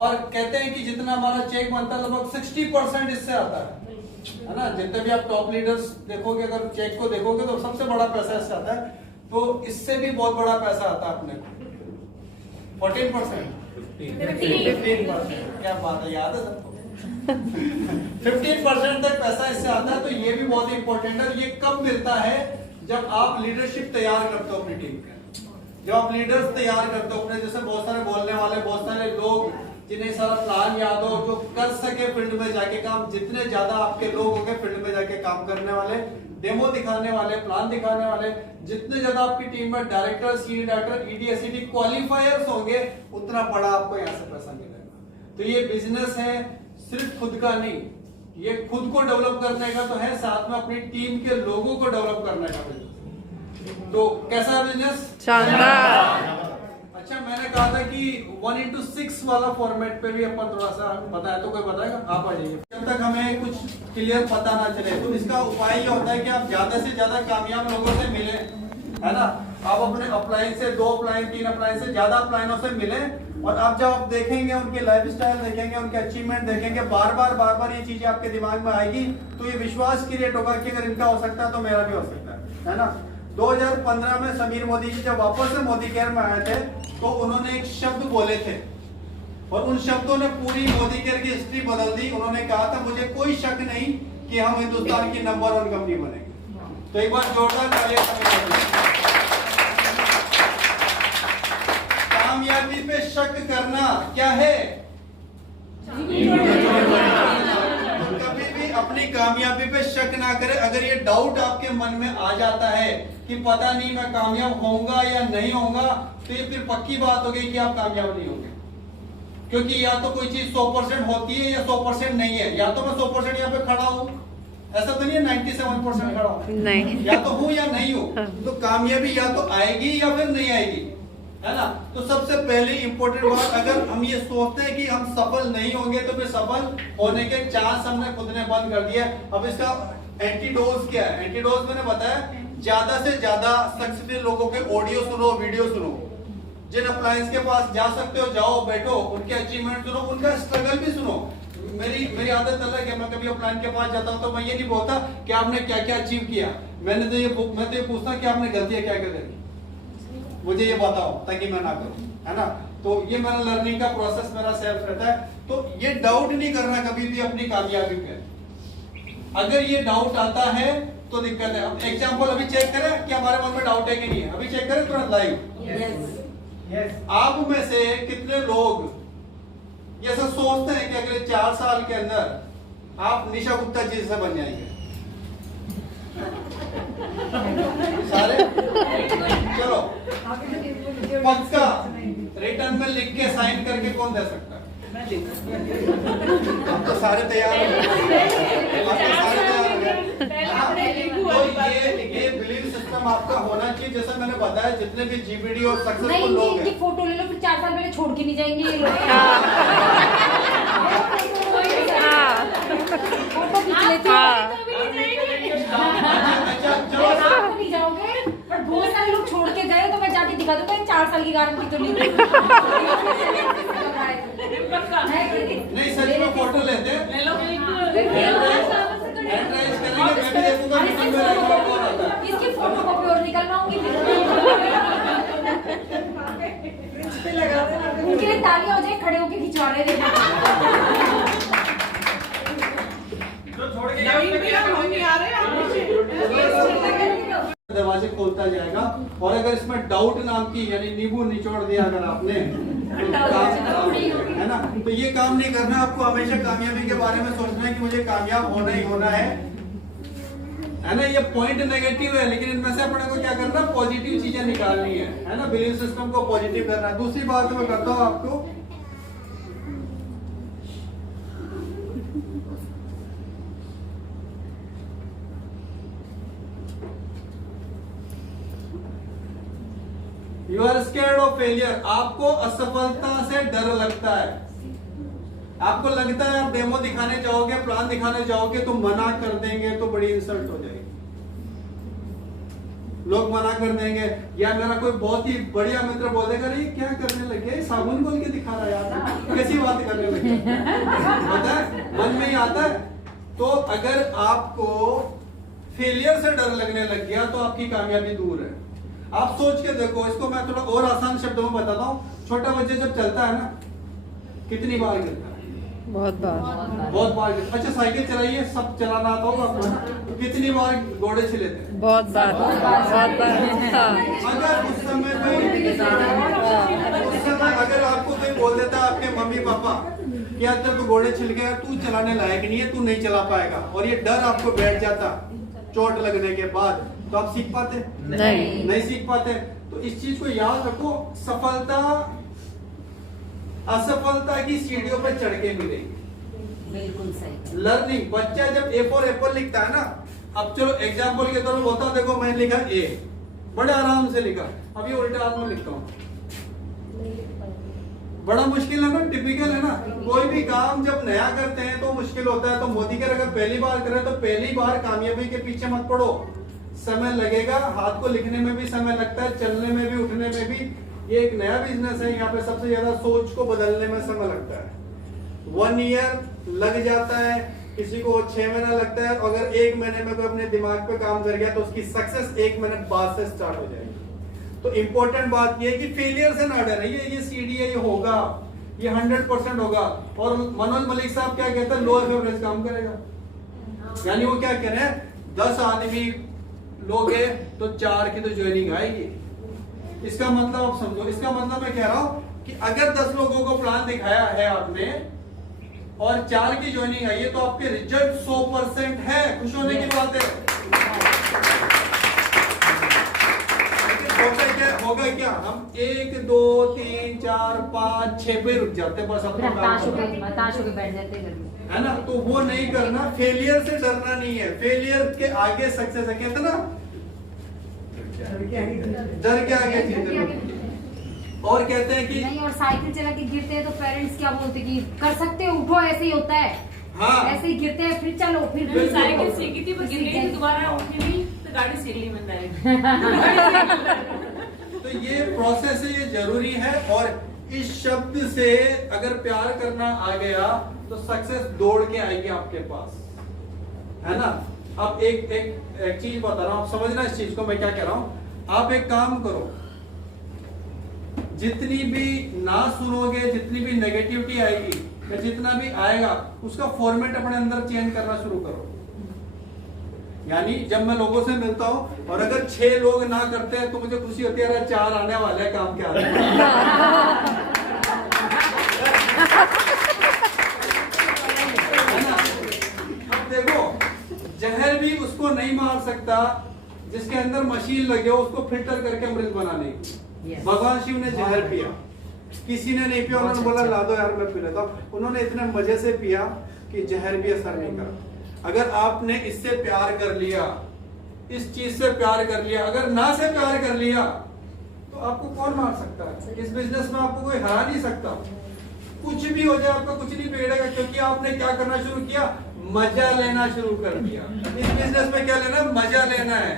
और कहते हैं कि जितना हमारा चेक बनता है लगभग 60% इससे आता है ना। जितने भी आप टॉप लीडर्स देखोगे, अगर चेक को देखोगे तो सबसे बड़ा पैसा इससे आता है। तो इससे भी बहुत बड़ा पैसा आता है अपने को 15%, क्या बात है, याद है सबको 15% तक पैसा इससे आता है। तो ये भी बहुत इंपॉर्टेंट है। ये कब मिलता है? जब आप लीडरशिप तैयार करते हो अपनी टीम के, जब आप लीडर्स तैयार करते हो अपने, जैसे बहुत सारे बोलने वाले, बहुत सारे लोग जिन्हें सारा प्लान याद हो, जो कर सके फील्ड में जाके काम। जितने ज्यादा आपके लोग होंगे फील्ड में जाके काम करने वाले, डेमो दिखाने वाले, प्लान दिखाने वाले, जितने ज्यादा आपकी टीम में director, senior director, ED, SED क्वालिफायर्स होंगे, उतना बड़ा आपको यहाँ से पैसा मिलेगा। तो ये बिजनेस है, सिर्फ खुद का नहीं, ये खुद को डेवलप करने का तो है, साथ में अपनी टीम के लोगों को डेवलप करने का बिजनेस। तो कैसा बिजनेस? शानदार। अच्छा, मैंने कहा था कि 1:6 वाला फॉर्मेट पे भी अपन थोड़ा सा बताया, तो कोई बताएगा? आप आ जाइए। जब तक हमें कुछ क्लियर पता ना चले, तो इसका उपाय ये होता है कि आप ज्यादा से ज्यादा कामयाब लोगों से मिले, है ना। आप अपने अपलाइन से 2 अपलाइन 3 अपलाइन से ज्यादा अपलाइनों से मिले, और आप जब आप देखेंगे, उनके लाइफस्टाइल देखेंगे, उनके अचीवमेंट देखेंगे, बार बार ये चीजें आपके दिमाग में आएगी, तो ये विश्वास क्रिएट होगा कि अगर इनका हो सकता है तो मेरा भी हो सकता है ना। 2015 में समीर मोदी जी जब वापस से मोदी केयर में आए थे, तो उन्होंने एक शब्द बोले थे, और उन शब्दों ने पूरी मोदी केयर की हिस्ट्री बदल दी। उन्होंने कहा था, मुझे कोई शक नहीं कि हम हिंदुस्तान की नंबर 1 कंपनी बनेंगे। तो एक बार जोरदार तालियां। कामयाबी पे शक करना क्या है? कभी भी अपनी कामयाबी पे शक ना करें। अगर ये डाउट आपके मन में आ जाता है कि पता नहीं मैं कामयाब होऊंगा या नहीं होऊंगा, तो ये फिर पक्की बात हो गई कि आप कामयाब नहीं होंगे। क्योंकि या तो कोई चीज 100% होती है या 100% नहीं है। या तो मैं 100% यहाँ पे खड़ा हूँ, ऐसा तो नहीं है 97% खड़ा हूँ, नहीं, या तो हूँ या नहीं हूँ। तो कामयाबी या तो आएगी या फिर नहीं आएगी, है ना। तो सबसे पहले इंपॉर्टेंट बात, अगर हम ये सोचते हैं कि हम सफल नहीं होंगे, तो फिर सफल होने के चांस हमने खुद ने बंद कर दिया। अब इसका एंटीडोज क्या है? एंटीडोज मैंने बताया, ज्यादा से ज्यादा सक्सेसफुल लोगों के ऑडियो सुनो, वीडियो सुनो। जिन अप्लायंस के पास जा सकते हो जाओ, बैठो, उनके अचीवमेंट सुनो, उनका स्ट्रगल भी सुनो। मेरी आदत अलग है, मैं कभी अप्लायंस के पास जाता हूं तो मैं ये नहीं बोलता कि आपने क्या क्या अचीव किया। मैं तो ये पूछता कि आपने गलतियां क्या क्या करी, मुझे ये बताओ ताकि मैं ना करूं, है ना। तो ये मेरा लर्निंग का प्रोसेस मेरा सेल्फ रहता है। तो ये डाउट नहीं करना कभी भी अपनी कामयाबी पे। अगर ये डाउट आता है तो दिक्कत है। अब एग्जांपल अभी चेक करें कि हमारे मन में डाउट है कि नहीं है। अभी चेक करें तुरंत लाइव। आप में से कितने लोग ये ऐसा सोचते हैं कि अगले 4 साल के अंदर आप निशा गुप्ता जी से बन जाएंगे? सारे? चलो पक्का रिटर्न में लिख के साइन करके कौन दे सकता है? हम तो सारे तैयार तो ये बिलीव सिस्टम आपका होना चाहिए। जैसा मैंने बताया, जितने भी जीबीडी और सक्सेसफुल लोग हैं, फोटो ले लो, फिर 4 साल पहले छोड़ के नहीं जाएंगे ये लोग। फोटो खींच लेते नहीं जाओगे, पर बहुत सारे लोग छोड़ के गए, तो मैं जाके दिखा दूंगा 4 साल की गारंटी तो नहीं। नहीं सच में फोटो लेते हैं, इसकी फोटो कॉपी और निकलवाऊंगी, उनके लिए तालियां हो जाए, खड़े होके खिंचवा रहे दरवाजे खोलता जाएगा। और अगर इसमें डाउट नाम की यानी नींबू निचोड़ दिया अगर आपने, तो काम खराब हो जाएगा, है ना। तो ये काम नहीं करना। आपको हमेशा कामयाबी के बारे में सोचना है कि मुझे कामयाब होना ही होना है ना। ये पॉइंट नेगेटिव है, लेकिन इनमें से अपने को क्या करना, पॉजिटिव चीजें निकालनी है ना। बिलीफ सिस्टम को पॉजिटिव करना है। दूसरी बात मैं करता हूं आपको, you are scared of failure. आपको असफलता से डर लगता है। आपको लगता है आप डेमो दिखाने जाओगे, प्लान दिखाने जाओगे तो मना कर देंगे, तो बड़ी इंसल्ट हो जाएगी। लोग मना कर देंगे, या मेरा कोई बहुत ही बढ़िया मित्र बोल देगा अरे क्या करने लगे, साबुन खोल के दिखा रहा है यार, कैसी बात करने लगे, पता है मन में ही आता है। तो अगर आपको फेलियर से डर लगने लग गया तो आपकी कामयाबी दूर है। आप सोच के देखो, इसको मैं थोड़ा और आसान शब्दों में बताता हूँ। छोटा बच्चा जब चलता है ना, कितनी बार गिरता है? बहुत बार। बहुत बार। अच्छा साइकिल चलाइए, सब चलाना आता होगा आपको, कितनी बार घोड़े छिले थे? बहुत बार। बहुत बार। अगर उस समय अगर आपको कोई बोल देता है, आपके मम्मी पापा, कि यार तेरे को घोड़े छिल गया, तू चलाने लायक नहीं है, तू नहीं चला पाएगा, और ये डर आपको बैठ जाता चोट लगने के बाद, तो आप सीख पाते? नहीं सीख पाते। तो इस चीज को याद रखो, सफलता असफलता की सीढ़ियों पर चढ़ के मिलेगी। बिल्कुल सही। लर्निंग, बच्चा जब ए फॉर एप्पल लिखता है ना, अब चलो एग्जाम्पल के तौर पर बोलता हूं, देखो मैंने लिखा ए, बड़े आराम से लिखा, अब ये उल्टे हाथ में लिखता हूँ, बड़ा मुश्किल है ना, टिपिकल है ना। कोई भी काम जब नया करते हैं तो मुश्किल होता है। तो मोदी कर अगर पहली बार करें तो पहली बार कामयाबी के पीछे मत पड़ो, समय लगेगा, हाथ को लिखने में भी समय लगता है, चलने में भी, उठने में भी। ये एक नया बिजनेस है, यहाँ पे सबसे ज्यादा सोच को बदलने में समय लगता है। 1 ईयर लग जाता है, किसी को 6 महीना लगता है। अगर 1 महीने में कोई अपने दिमाग पे काम कर गया तो उसकी सक्सेस 1 महीने बाद से स्टार्ट हो जाएगी। तो इंपॉर्टेंट बात ये है कि फेलियर से ना डरे, ये सीढ़ी है, ये होगा, ये 100% होगा। और मनोज मलिक साहब क्या कहते हैं, लो एवरेज काम करेगा। यानी वो क्या कह रहे हैं, 10 आदमी लोग हैं तो 4 की तो ज्वाइनिंग आएगी। इसका मतलब आप समझो, इसका मतलब मैं कह रहा हूं कि अगर 10 लोगों को प्लान दिखाया है आपने और 4 की ज्वाइनिंग आई है, तो आपके रिजल्ट 100% है, खुश होने की बात है। होगा क्या, हम 1 2 3 4 5 6 पे रुक जाते हैं, बस अपना हताश होके बैठ जाते हैं, है ना। तो वो नहीं करना, फेलियर से डरना नहीं है, फेलियर के आगे सक्सेस है, कहते ना, डर के आगे जीत। और कहते हैं कि नहीं, और साइकिल चला के गिरते हैं तो पेरेंट्स क्या बोलते हैं कि कर सकते हो, उठो, ऐसे ही होता है। हाँ, ऐसे ही गिरते हैं, फिर चलो, फिर साइकिल सीखी थी, बस गिर गई, दोबारा उठी नहीं तो गाड़ी सीख ली मैंने। तो ये प्रोसेस है, ये जरूरी है। और इस शब्द से अगर प्यार करना आ गया तो सक्सेस दौड़ के आएगी आपके पास, है ना। अब एक चीज बता रहा हूं, आप समझना इस चीज को, मैं क्या कह रहा हूं। आप एक काम करो, जितनी भी ना सुनोगे, जितनी भी नेगेटिविटी आएगी या जितना भी आएगा, उसका फॉर्मेट अपने अंदर चेंज करना शुरू करो। यानी जब मैं लोगों से मिलता हूं और अगर 6 लोग ना करते हैं तो मुझे खुशी होती है, 4 आने वाले हैं, काम क्या अब देखो, जहर भी उसको नहीं मार सकता जिसके अंदर मशीन लगे हो उसको फिल्टर करके अमृत बनाने की। भगवान शिव ने जहर पिया, किसी ने नहीं पिया, उन्होंने बोला ला दो यार मैं पी लेता हूं। उन्होंने इतने मजे से पिया कि जहर भी असर नहीं करा। अगर आपने इससे प्यार कर लिया, इस चीज से प्यार कर लिया, अगर ना से प्यार कर लिया, तो आपको कौन मार सकता है? इस बिजनेस में आपको कोई हरा नहीं सकता। कुछ भी हो जाए आपका कुछ नहीं बिगड़ेगा, क्योंकि आपने क्या करना शुरू किया, मजा लेना शुरू कर दिया। इस बिजनेस में क्या लेना, मजा लेना है।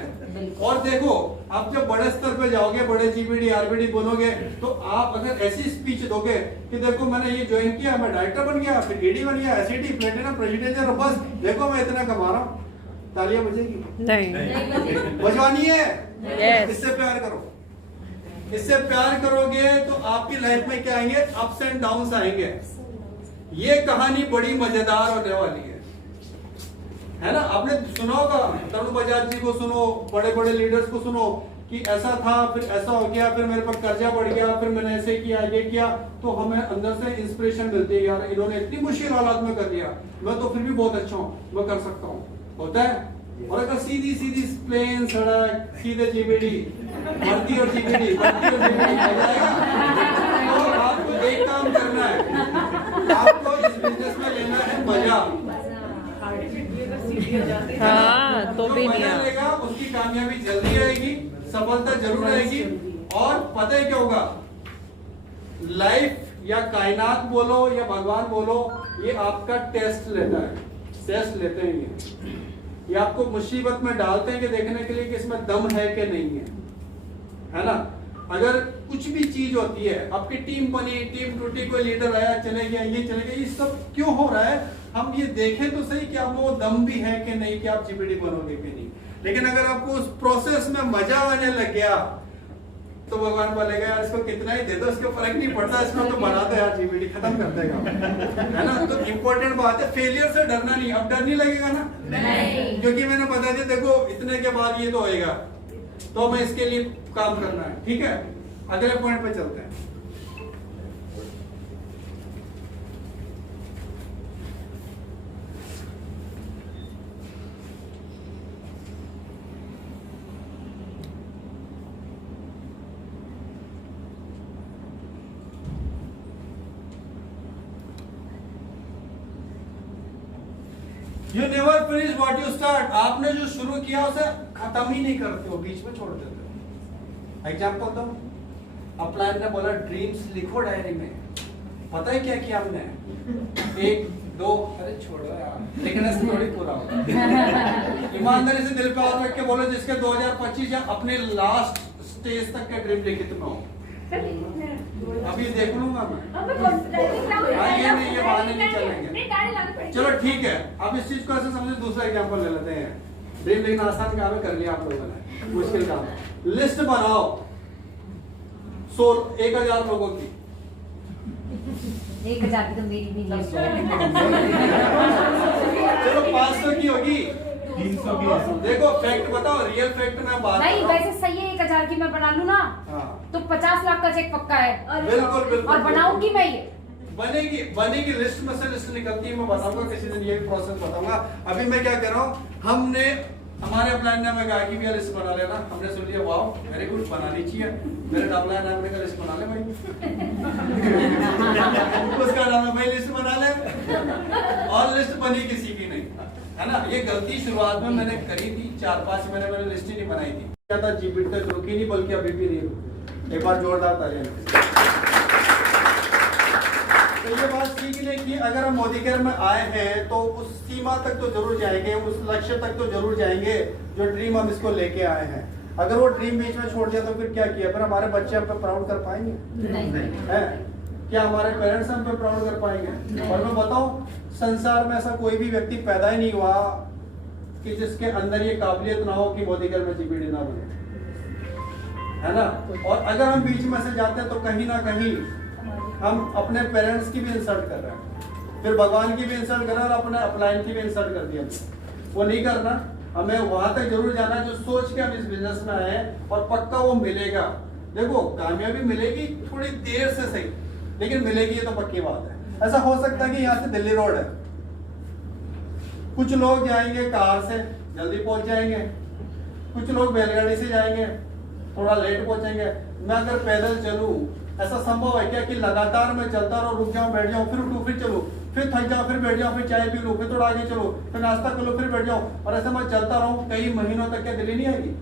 और देखो, आप जब बड़े स्तर पे जाओगे, बड़े जीबीडी आरबीडी बनोगे, तो आप अगर ऐसी स्पीच दोगे कि देखो मैंने ये ज्वाइन किया, मैं डायरेक्टर बन गया, फिर ईडी बन गया, एसईडी, प्लेटिनम, प्रेसिडेंट, बस देखो मैं इतना कमा रहा हूँ, तालियां बजेगी? नहीं। बजवानी है। Yes. इससे प्यार करो, इससे प्यार करोगे तो आपकी लाइफ में क्या आएंगे, अप्स एंड डाउन्स आएंगे। ये कहानी बड़ी मजेदार होने वाली है ना। आपने सुना होगा, तरुण बजाज जी को सुनो, बड़े बड़े लीडर्स को सुनो कि ऐसा था, फिर ऐसा हो गया, फिर मेरे पर कर्जा बढ़ गया, फिर मैंने ऐसे किया, ये किया, तो हमें अंदर से इंस्पिरेशन मिलती है, यार इन्होंने इतनी मुश्किल हालात में कर लिया, मैं तो फिर भी बहुत अच्छा हूँ, मैं कर सकता हूँ, होता है। और अगर सीधी सीधी प्लेन सड़क, सीधे जीबीडी, भर्ती और जीबीडी हो जाएगा, तो आपको एक काम करना है, आपको इस बिजनेस में लेना है मजा। हाँ, तो भी नहीं लेगा, उसकी कामयाबी जल्दी आएगी, सफलता जरूर आएगी। और पता है क्या होगा, लाइफ या कायनात बोलो या भगवान बोलो, ये आपका टेस्ट लेता है, टेस्ट लेते हैं ये। ये आपको मुसीबत में डालते हैं कि देखने के लिए कि इसमें दम है कि नहीं है ना। अगर कुछ भी चीज होती है, आपकी टीम बनी, टीम टूटी, कोई लीडर आया चले गया, ये चले गया, ये सब क्यों हो रहा है, हम ये देखें तो सही कि आप वो दम भी है कि नहीं, कि आप जीपीडी बनोगे कि नहीं। लेकिन अगर आपको उस प्रोसेस में मजा आने लग गया तो भगवान बोलेगा यार इसको कितना ही दे दो, इसको फर्क नहीं पड़ता, इसको तो बना दो यार, जीपीडी खत्म कर देगा, है ना। तो इम्पोर्टेंट बात है, फेलियर से डरना नहीं। अब डर नहीं लगेगा ना, नहीं। क्योंकि मैंने बता दिया देखो इतने के बाद ये तो होएगा, तो हमें इसके लिए काम करना है, ठीक है। अगले पॉइंट पे चलते हैं। You never finish what you start. आपने जो शुरू किया उसे खत्म ही नहीं करते हो, बीच में छोड़ देते हो। एग्जाम्पल दो, अपलाइन ने बोला ड्रीम्स लिखो डायरी में, पता है क्या किया हमने, 1 2, अरे छोड़ो यार, लिखने से थोड़ी पूरा होगा। ईमानदारी से दिल पे हाथ रख के बोलो जिसके 2025 या अपने लास्ट स्टेज तक के ड्रीम लिखित में हो। अभी देख लूंगा मैं, ये नहीं, ये बहाने नहीं चलेंगे। चलो ठीक है, अब इस चीज को ऐसे समझो, दूसरा एग्जांपल ले लेते हैं। ड्रीम लिखना आसान काम है, कर लिया आप लोगों ने, मुश्किल काम। लिस्ट बनाओ 1000 लोगों की। 1000 की तो मेरी भी लिस्ट है। चलो 500 की होगी, 300 की। देखो फैक्ट बताओ, रियल फैक्ट में बात नहीं, वैसे सही है, 1000 की मैं बना लूं ना, हाँ। तो 50 लाख का चेक पक्का है। बिल्कुल बिल्कुल। और बनाऊंगी मैं ये, बनेगी लिस्ट में से लिस्ट निकलती है, मैं बताऊंगा किसी दिन, ये भी प्रोसेस बताऊंगा। अभी मैं क्या कर रहा हूँ, हमने हमारे अपलाइन ने हमें कहा कि भैया लिस्ट बना लेना, हमने सुन लिया, वाओ वेरी गुड, बनानी चाहिए। मेरे अपलाइन ने हमने कहा लिस्ट बना ले भाई। उसका नाम है भाई लिस्ट बना ले, और लिस्ट बनी किसी की नहीं, है ना। ये गलती शुरुआत में मैंने करी थी, 4-5 महीने मैंने लिस्ट ही नहीं बनाई थी। क्या था, जीपीडी तक रुकी नहीं, बल्कि अभी भी नहीं रुकी। एक बार जोरदार तालियां। तो ये बात सीखने की, अगर हम मोदी केयर में आए हैं तो उस सीमा तक तो जरूर जाएंगे, उस लक्ष्य तक तो जरूर जाएंगे जो ड्रीम हम इसको लेके आए हैं। अगर वो ड्रीम बीच में छोड़ दिया तो फिर क्या किया, फिर हमारे बच्चे हम पे प्राउड कर पाएंगे? नहीं। है क्या हमारे पेरेंट्स हम पे प्राउड कर पाएंगे? और मैं बताऊं, संसार में ऐसा कोई भी व्यक्ति पैदा ही नहीं हुआ कि जिसके अंदर ये काबिलियत ना हो कि मोदी केयर में जीपीडी ना बने, है ना। और अगर हम बीच में से जाते हैं तो कहीं ना कहीं हम अपने पेरेंट्स की भी इंसल्ट कर रहे हैं, फिर भगवान की भी इंसल्ट कर रहे हैं, और अपने अपलाइन की भी इंसल्ट कर दी हमने। वो नहीं करना, हमें वहां तक जरूर जाना जो सोच के हम इस बिजनेस में आए हैं, और पक्का वो मिलेगा। देखो कामयाबी मिलेगी, थोड़ी देर से सही, लेकिन मिलेगी, ये तो पक्की बात है। ऐसा हो सकता है कि यहाँ से दिल्ली रोड है, कुछ लोग जाएंगे कार से, जल्दी पहुंच जाएंगे, कुछ लोग बैलगाड़ी से जाएंगे, थोड़ा लेट पहुंचेंगे। मैं अगर पैदल चलूं, ऐसा संभव है क्या कि लगातार मैं चलता रहूं, रुक जाऊं, बैठ जाऊं, फिर उठूं, फिर चलूं, फिर थक जाऊं, फिर बैठ जाऊं, फिर चाय पी लूं, फिर थोड़ा आगे चलो, फिर नाश्ता कर लो, फिर बैठ जाऊं, और ऐसे मैं चलता रहूं कई महीनों तक? क्या दिल्ली नहीं आएगी?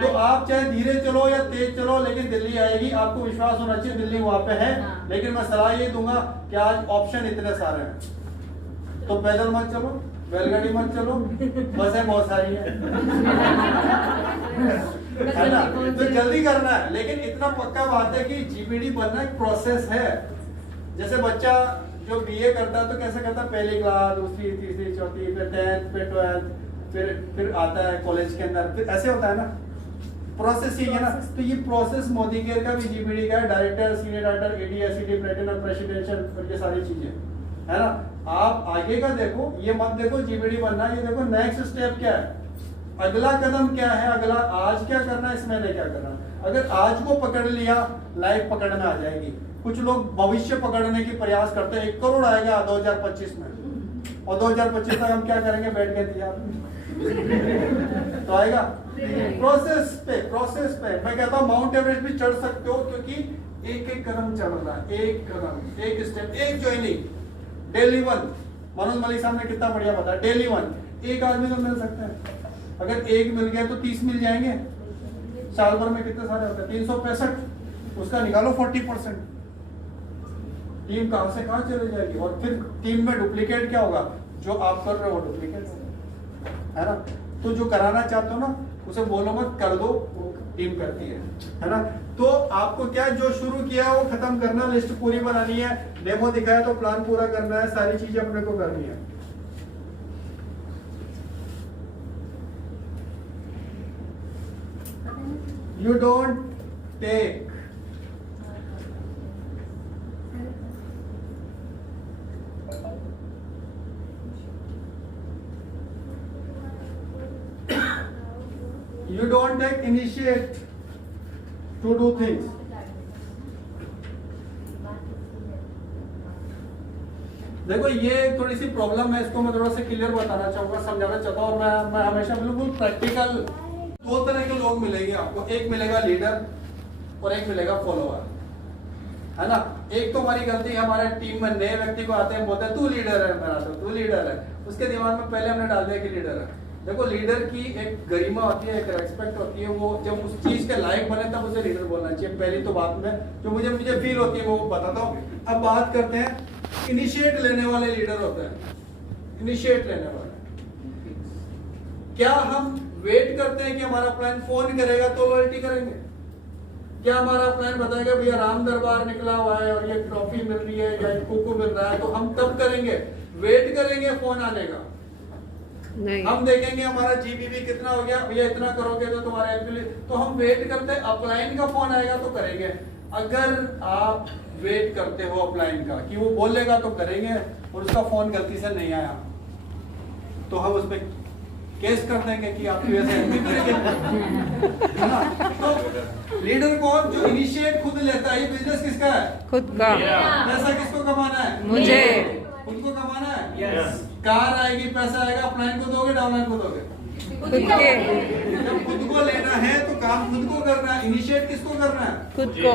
तो आप चाहे धीरे चलो या तेज चलो, लेकिन दिल्ली आएगी। आपको विश्वास होना चाहिए दिल्ली वहां पे है। लेकिन मैं सलाह ये दूंगा कि आज ऑप्शन इतने सारे हैं, तो पैदल मत चलो, बैलगाड़ी मत चलो, बसें बहुत सारी है ना। तो जल्दी करना है, लेकिन इतना पक्का बात है कि जीपीडी बनना एक प्रोसेस है। जैसे बच्चा जो बीए करता है तो कैसे करता है, पहली क्लास, दूसरी, तीसरी, चौथी, फिर 10th, फिर 12th, फिर आता है कॉलेज के अंदर, फिर ऐसे होता है ना, प्रोसेस ही है ना। तो ये प्रोसेस मोदी केयर का भी जीपीडी का है, director, senior director, AD, SED, platinum, presidential, और ये सारी चीजें, है ना। आप आगे का देखो, ये मत देखो जीपीडी बनना, ये देखो नेक्स्ट स्टेप क्या है, अगला कदम क्या है, अगला आज क्या करना है, इस महीने क्या करना है। अगर आज को पकड़ लिया, लाइफ पकड़ में आ जाएगी। कुछ लोग भविष्य पकड़ने की प्रयास करते हैं, 1 करोड़ आएगा 2025 में, और 2025 तक हम क्या करेंगे, बैठ गए तैयार तो आएगा। प्रोसेस पे मैं कहता हूँ माउंट एवरेस्ट भी चढ़ सकते हो, क्योंकि एक एक कदम चढ़ रहा है, एक कदम, एक स्टेप, एक ज्वाइनिंग, डेली 1। मनोज मलिक साहब ने कितना बढ़िया बताया, डेली 1। एक आदमी को मिल सकता है, अगर एक मिल गया तो 30 मिल जाएंगे। साल भर में कितने सारे होते हैं, 365, उसका निकालो 40%। टीम कहां से कहां चले जाएगी, और फिर टीम में डुप्लीकेट क्या होगा, जो आप कर रहे हो वो डुप्लीकेट होगा। है ना। तो जो कराना चाहते हो ना उसे बोलो मत, कर दो, वो टीम करती है ना। तो आपको क्या जो शुरू किया है वो खत्म करना, लिस्ट पूरी बनानी है, डेमो दिखाया तो प्लान पूरा करना है, सारी चीजें अपने को करनी है। You don't take initiate to do things. देखो ये थोड़ी सी प्रॉब्लम है, इसको मैं थोड़ा सा क्लियर बताना चाहूंगा, समझाना चाहता हूँ। और मैं हमेशा बिल्कुल प्रैक्टिकल, दो तरह के लोग मिलेंगे आपको, एक मिलेगा लीडर और एक मिलेगा फॉलोअर, है ना। एक तो हमारी गलती है, हमारे टीम में नए व्यक्ति को आते हैं, बोलते हैं तू लीडर है मेरा, तो तू लीडर है, उसके दिमाग में पहले हमने डाल दिया कि लीडर है। देखो लीडर की एक गरिमा होती है, एक रेस्पेक्ट होती है, वो जब उस चीज के लायक बने तब उसे लीडर बोलना चाहिए। पहली तो बात में जो मुझे फील होती है वो बताता हूँ। अब बात करते हैं, इनिशिएट लेने वाले लीडर होते हैं, इनिशिएट लेने वाले। क्या हम वेट करते हैं कि हमारा प्लान फोन करेगा तो लॉयल्टी करेंगे? क्या हमारा प्लान बताएगा भैया राम दरबार निकला हुआ है और ये ट्रॉफी मिल रही है या कुकू मिल रहा है, तो हम तब करेंगे? वेट करेंगे फोन आने का? नहीं। हम देखेंगे हमारा जीबीबी कितना हो गया, भैया इतना करोगे तो तुम्हारा एक्चुअली, तो हम वेट करते हैं अपलाइन का फोन आएगा तो करेंगे। अगर आप वेट करते हो अपलाइन का कि वो बोलेगा तो करेंगे और उसका फोन गलती से नहीं आया तो हम उस पर केस कर देंगे कि आप वैसे करेंगे, है ना। तो लीडर कौन? जो इनिशिएट खुद लेता है। ये बिजनेस किसका है? खुद का। पैसा किसको कमाना है? मुझे। खुद को कमाना है। कार आएगी, पैसा आएगा, अपलाइन को दोगे, डाउनलाइन को दोगे? खुद के। जब खुद को लेना है तो काम खुद को करना है। इनिशिएट किसको करना है? खुद को।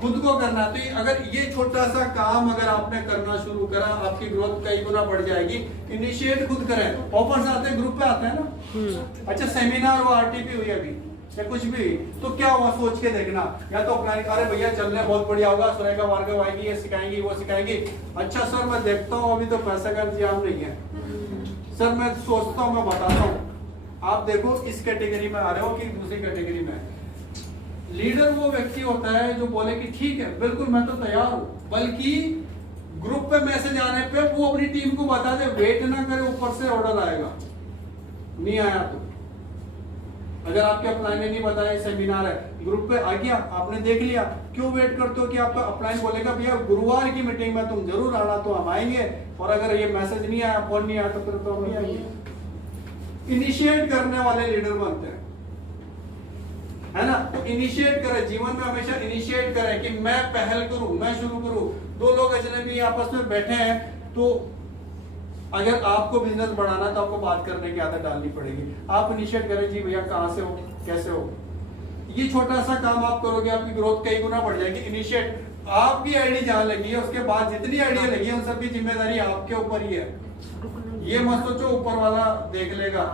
खुद को करना। तो अगर ये छोटा सा काम अगर आपने करना शुरू करा, आपकी ग्रोथ कई गुना बढ़ जाएगी। इनिशिएट खुद करें। ऑफर्स आते हैं, ग्रुप पे आते हैं ना। अच्छा सेमिनार हुआ, आरटीपी हुई अभी या कुछ भी, तो क्या हुआ सोच के देखना। या तो अपना अरे भैया चलने बहुत बढ़िया होगा, सुरेखा भार्गव आएगी, ये सिखाएंगी वो सिखाएंगी। अच्छा सर मैं देखता हूँ अभी तो पैसा का इंतजाम नहीं है, सर मैं सोचता हूँ, मैं बताता हूँ। आप देखो इस कैटेगरी में आ रहे हो कि दूसरी कैटेगरी में। लीडर वो व्यक्ति होता है जो बोले कि ठीक है बिल्कुल मैं तो तैयार हूं, बल्कि ग्रुप पे मैसेज आने पे वो अपनी टीम को बता दे, वेट ना करे, ऊपर से ऑर्डर आएगा। नहीं आया तो अगर आपके अपलाइन ने नहीं बताया सेमिनार है, ग्रुप पे आ गया, आपने देख लिया, क्यों वेट करते हो कि आपका अपलाइन बोलेगा भैया गुरुवार की मीटिंग में तुम जरूर आना, तो हम आएंगे। और अगर ये मैसेज नहीं आया, फोन नहीं आया, तो फिर तो हम नहीं आएंगे। इनिशिएट करने वाले लीडर बनते हैं, है ना। तो इनिशिएट करें, जीवन में हमेशा इनिशिएट करें कि मैं पहल करूं, मैं शुरू करूं। दो लोग अजनबी आपस में बैठे हैं, तो अगर आपको बिजनेस बढ़ाना तो आपको बात करने की आदत डालनी पड़ेगी। आप इनिशिएट करें, जी भैया कहां से हो, कैसे हो। ये छोटा सा काम आप करोगे, आपकी ग्रोथ कई गुना बढ़ जाएगी। इनिशिएट आपकी आईडी जहां लगी है, उसके बाद जितनी आइडिया लगी है उन सबकी जिम्मेदारी आपके ऊपर ही है। ये मत सोचो ऊपर वाला देख लेगा,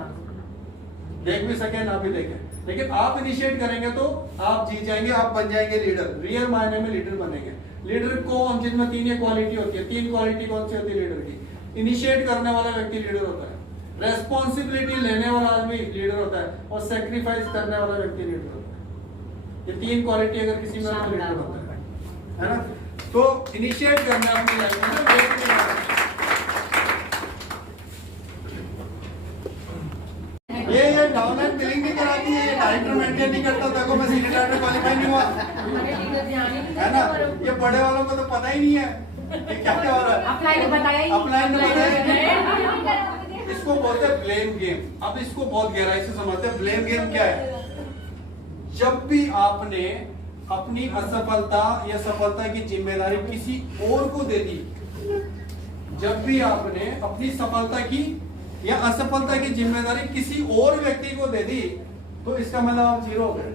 देख भी सके ना भी देखे, लेकिन आप इनिशिएट करेंगे तो आप जीत जाएंगे, आप बन जाएंगे लीडर। रियल मायने में लीडर बनेंगे। लीडर को हम जिनमें तीन ये क्वालिटी होती है, तीन क्वालिटी कौन सी होती है लीडर की? इनिशिएट करने वाला व्यक्ति लीडर होता है, रेस्पॉन्सिबिलिटी लेने वाला आदमी लीडर होता है, और सेक्रीफाइस करने वाला व्यक्ति लीडर होता है। ये तीन क्वालिटी अगर किसी में तो लीडर होता है ना। तो इनिशिएट करना अपनी लाइफ में। ये डाउनलाइन बिलिंग नहीं कराती है, ये डायरेक्टर मेंटेन नहीं करता। देखो मैं सीनियर डायरेक्टर क्वालीफाई नहीं हुआ, है ना। ये बड़े वालों को तो पता ही नहीं है कि क्या क्या हो रहा है। अपलाइन बताया ही नहीं। इसको बोलते हैं ब्लेम गेम। अब इसको बहुत गहराई से समझते हैं। ब्लेम गेम क्या है? जब भी आपने अपनी असफलता या सफलता की जिम्मेदारी किसी और को दे दी, जब भी आपने अपनी सफलता की या असफलता की जिम्मेदारी किसी और व्यक्ति को दे दी, तो इसका मतलब आप जीरो हो गए।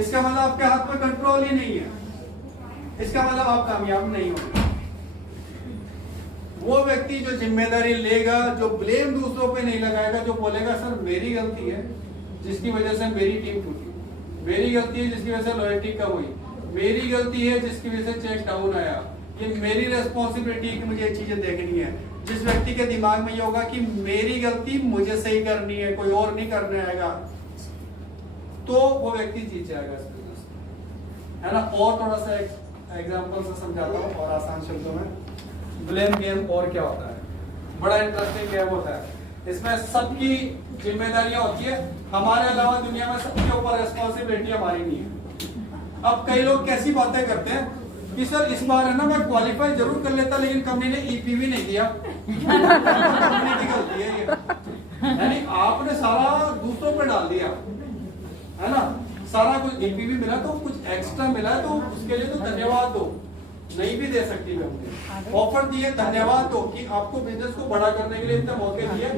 इसका मतलब आपके हाथ में कंट्रोल ही नहीं है। इसका मतलब आप कामयाब नहीं होंगे। वो व्यक्ति जो जिम्मेदारी लेगा, जो ब्लेम दूसरों पे नहीं लगाएगा, जो बोलेगा सर मेरी गलती है जिसकी वजह से मेरी टीम टूटी, मेरी गलती है जिसकी वजह से लॉयल्टी कम हुई, मेरी गलती है जिसकी वजह से चेक डाउन आया, ये मेरी रेस्पॉन्सिबिलिटी है कि मुझे ये चीजें देखनी है। जिस व्यक्ति के दिमाग में ये होगा कि मेरी गलती मुझे सही करनी है, कोई और नहीं करने आएगा, तो वो व्यक्ति जीत जाएगा इस बिजनेस में, है ना। और थोड़ा सा एग्जांपल से समझाता हूँ और आसान शब्दों में। ब्लेम गेम और क्या होता है, बड़ा इंटरेस्टिंग गेम होता है। इसमें सबकी जिम्मेदारियां होती है, हमारे अलावा दुनिया में सबके ऊपर रेस्पॉन्सिबिलिटी हमारी नहीं है। अब कई लोग कैसी बातें करते हैं कि सर इस बार है ना मैं क्वालिफाई जरूर कर लेता, लेकिन कंपनी ने ईपीवी नहीं दिया। कंपनी की गलती है ये, यानी आपने सारा दूसरों पे डाल दिया, है ना। सारा कुछ ईपीवी मिला तो कुछ एक्स्ट्रा मिला तो उसके लिए तो धन्यवाद दो, नहीं भी दे सकती कंपनी। ऑफर दिए, धन्यवाद दो कि आपको बिजनेस को बड़ा करने के लिए इतने मौके दिए,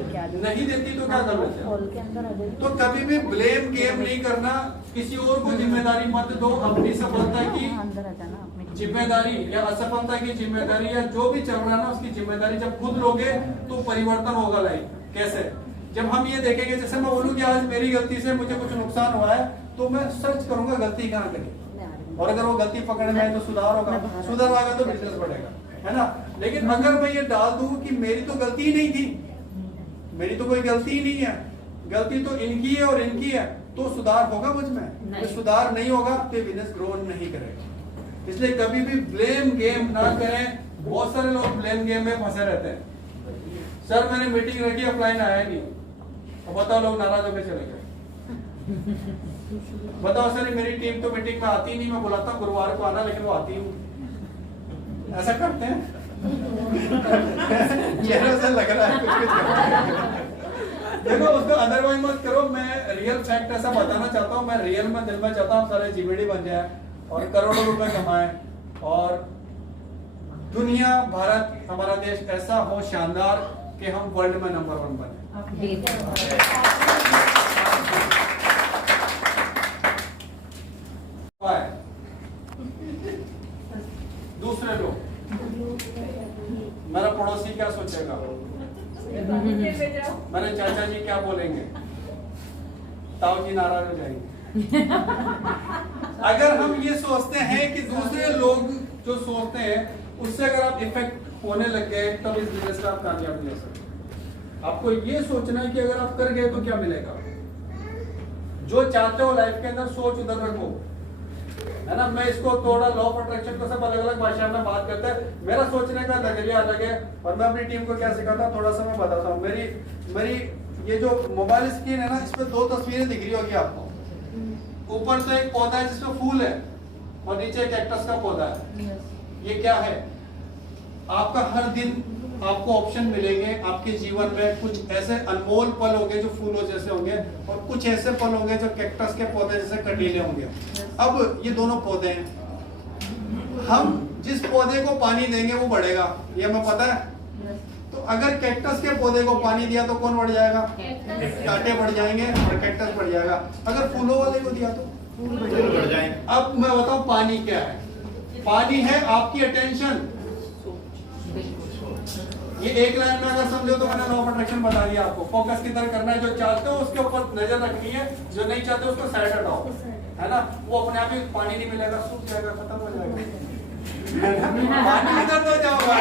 नहीं देती तो क्या कर लेते। तो कभी भी ब्लेम गेम नहीं करना, किसी और को जिम्मेदारी मत दो। अपनी सफलता की जिम्मेदारी या असफलता की जिम्मेदारी या जो भी चल रहा है ना उसकी जिम्मेदारी जब खुद लोगे तो परिवर्तन होगा लाइफ। कैसे? जब हम ये देखेंगे, जैसे मैं बोलूं कि आज मेरी गलती से मुझे कुछ नुकसान हुआ है तो मैं सर्च करूंगा गलती कहाँ करी, और अगर वो गलती पकड़ में आए तो सुधार होगा, सुधार होगा तो बिजनेस बढ़ेगा, है ना। लेकिन अगर मैं ये डाल दूं कि मेरी तो गलती ही नहीं थी, मेरी तो कोई गलती ही नहीं है, गलती तो इनकी है और इनकी है, तो सुधार होगा मुझ में? तो सुधार नहीं होगा तो बिजनेस ग्रो नहीं करेगा। इसलिए कभी भी ब्लेम गेम ना करें। बहुत सारे लोग ब्लेम गेम में फंसे रहते हैं। सर मैंने मीटिंग रखी, अपलाइन आया नहीं, तो बताओ लोग नाराज होकर चले गए। बताओ सर मेरी टीम तो मीटिंग में आती नहीं, मैं बुलाता गुरुवार को आना, लेकिन वो आती नहीं। ऐसा करते हैं। चेहरे से लग रहा है कुछ देखो उसको अदरवाइज मत करो। मैं रियल फैक्ट ऐसा बताना चाहता हूँ, मैं रियल में दिल में चाहता हूँ सारे जीबीडी बन जाए और करोड़ों रुपए कमाए और दुनिया, भारत, हमारा देश ऐसा हो शानदार कि हम वर्ल्ड में नंबर 1 बने। दूसरे लोग, मेरा पड़ोसी क्या सोचेगा, मेरे चाचा जी क्या बोलेंगे, ताऊ जी नाराज हो जाएंगे। अगर हम ये सोचते हैं कि दूसरे लोग जो सोचते हैं उससे अगर आप इफेक्ट होने लग गए तब इस बिजनेस में आप कामयाब नहीं हो सकते। आपको ये सोचना है कि अगर आप कर गए तो क्या मिलेगा। जो चाहते हो लाइफ के अंदर सोच उधर रखो, है ना। मैं इसको थोड़ा लॉ ऑफ अट्रैक्शन को सब अलग अलग भाषा में बात करते हैं, मेरा सोचने का नजरिया अलग है और मैं अपनी टीम को क्या सिखाता हूँ थोड़ा सा मैं बताता हूँ। मेरी ये जो मोबाइल स्क्रीन है ना, इस पे 2 तस्वीरें दिख रही होगी आपको। ऊपर तो एक पौधा है जिसमें फूल है और नीचे कैक्टस का पौधा है। ये क्या है? आपका हर दिन आपको ऑप्शन मिलेंगे आपके जीवन में। कुछ ऐसे अनमोल पल होंगे जो फूलों जैसे होंगे और कुछ ऐसे पल होंगे जो कैक्टस के पौधे जैसे कटीले होंगे। अब ये दोनों पौधे हैं, हम जिस पौधे को पानी देंगे वो बढ़ेगा, ये हमें पता है। तो अगर कैक्टस के पौधे को पानी दिया तो कौन बढ़ जाएगा? कांटे बढ़ जाएंगे और कैक्टस बढ़ जाएगा। अगर फूलों वाले को दिया तो फूल बढ़ जाएंगे। अब मैं बताऊं पानी क्या है? पानी है आपकी अटेंशन। ये एक लाइन में अगर समझो तो मैंने लॉ ऑफ अट्रैक्शन बता दिया आपको। फोकस किधर करना है, जो चाहते हो उसके ऊपर नजर रखनी है, जो नहीं चाहते उसको साइड हटाओ, है ना। वो अपने आप ही पानी नहीं मिलेगा, सूख जाएगा, खत्म हो जाएगा। पानी इधर तो जाओगा।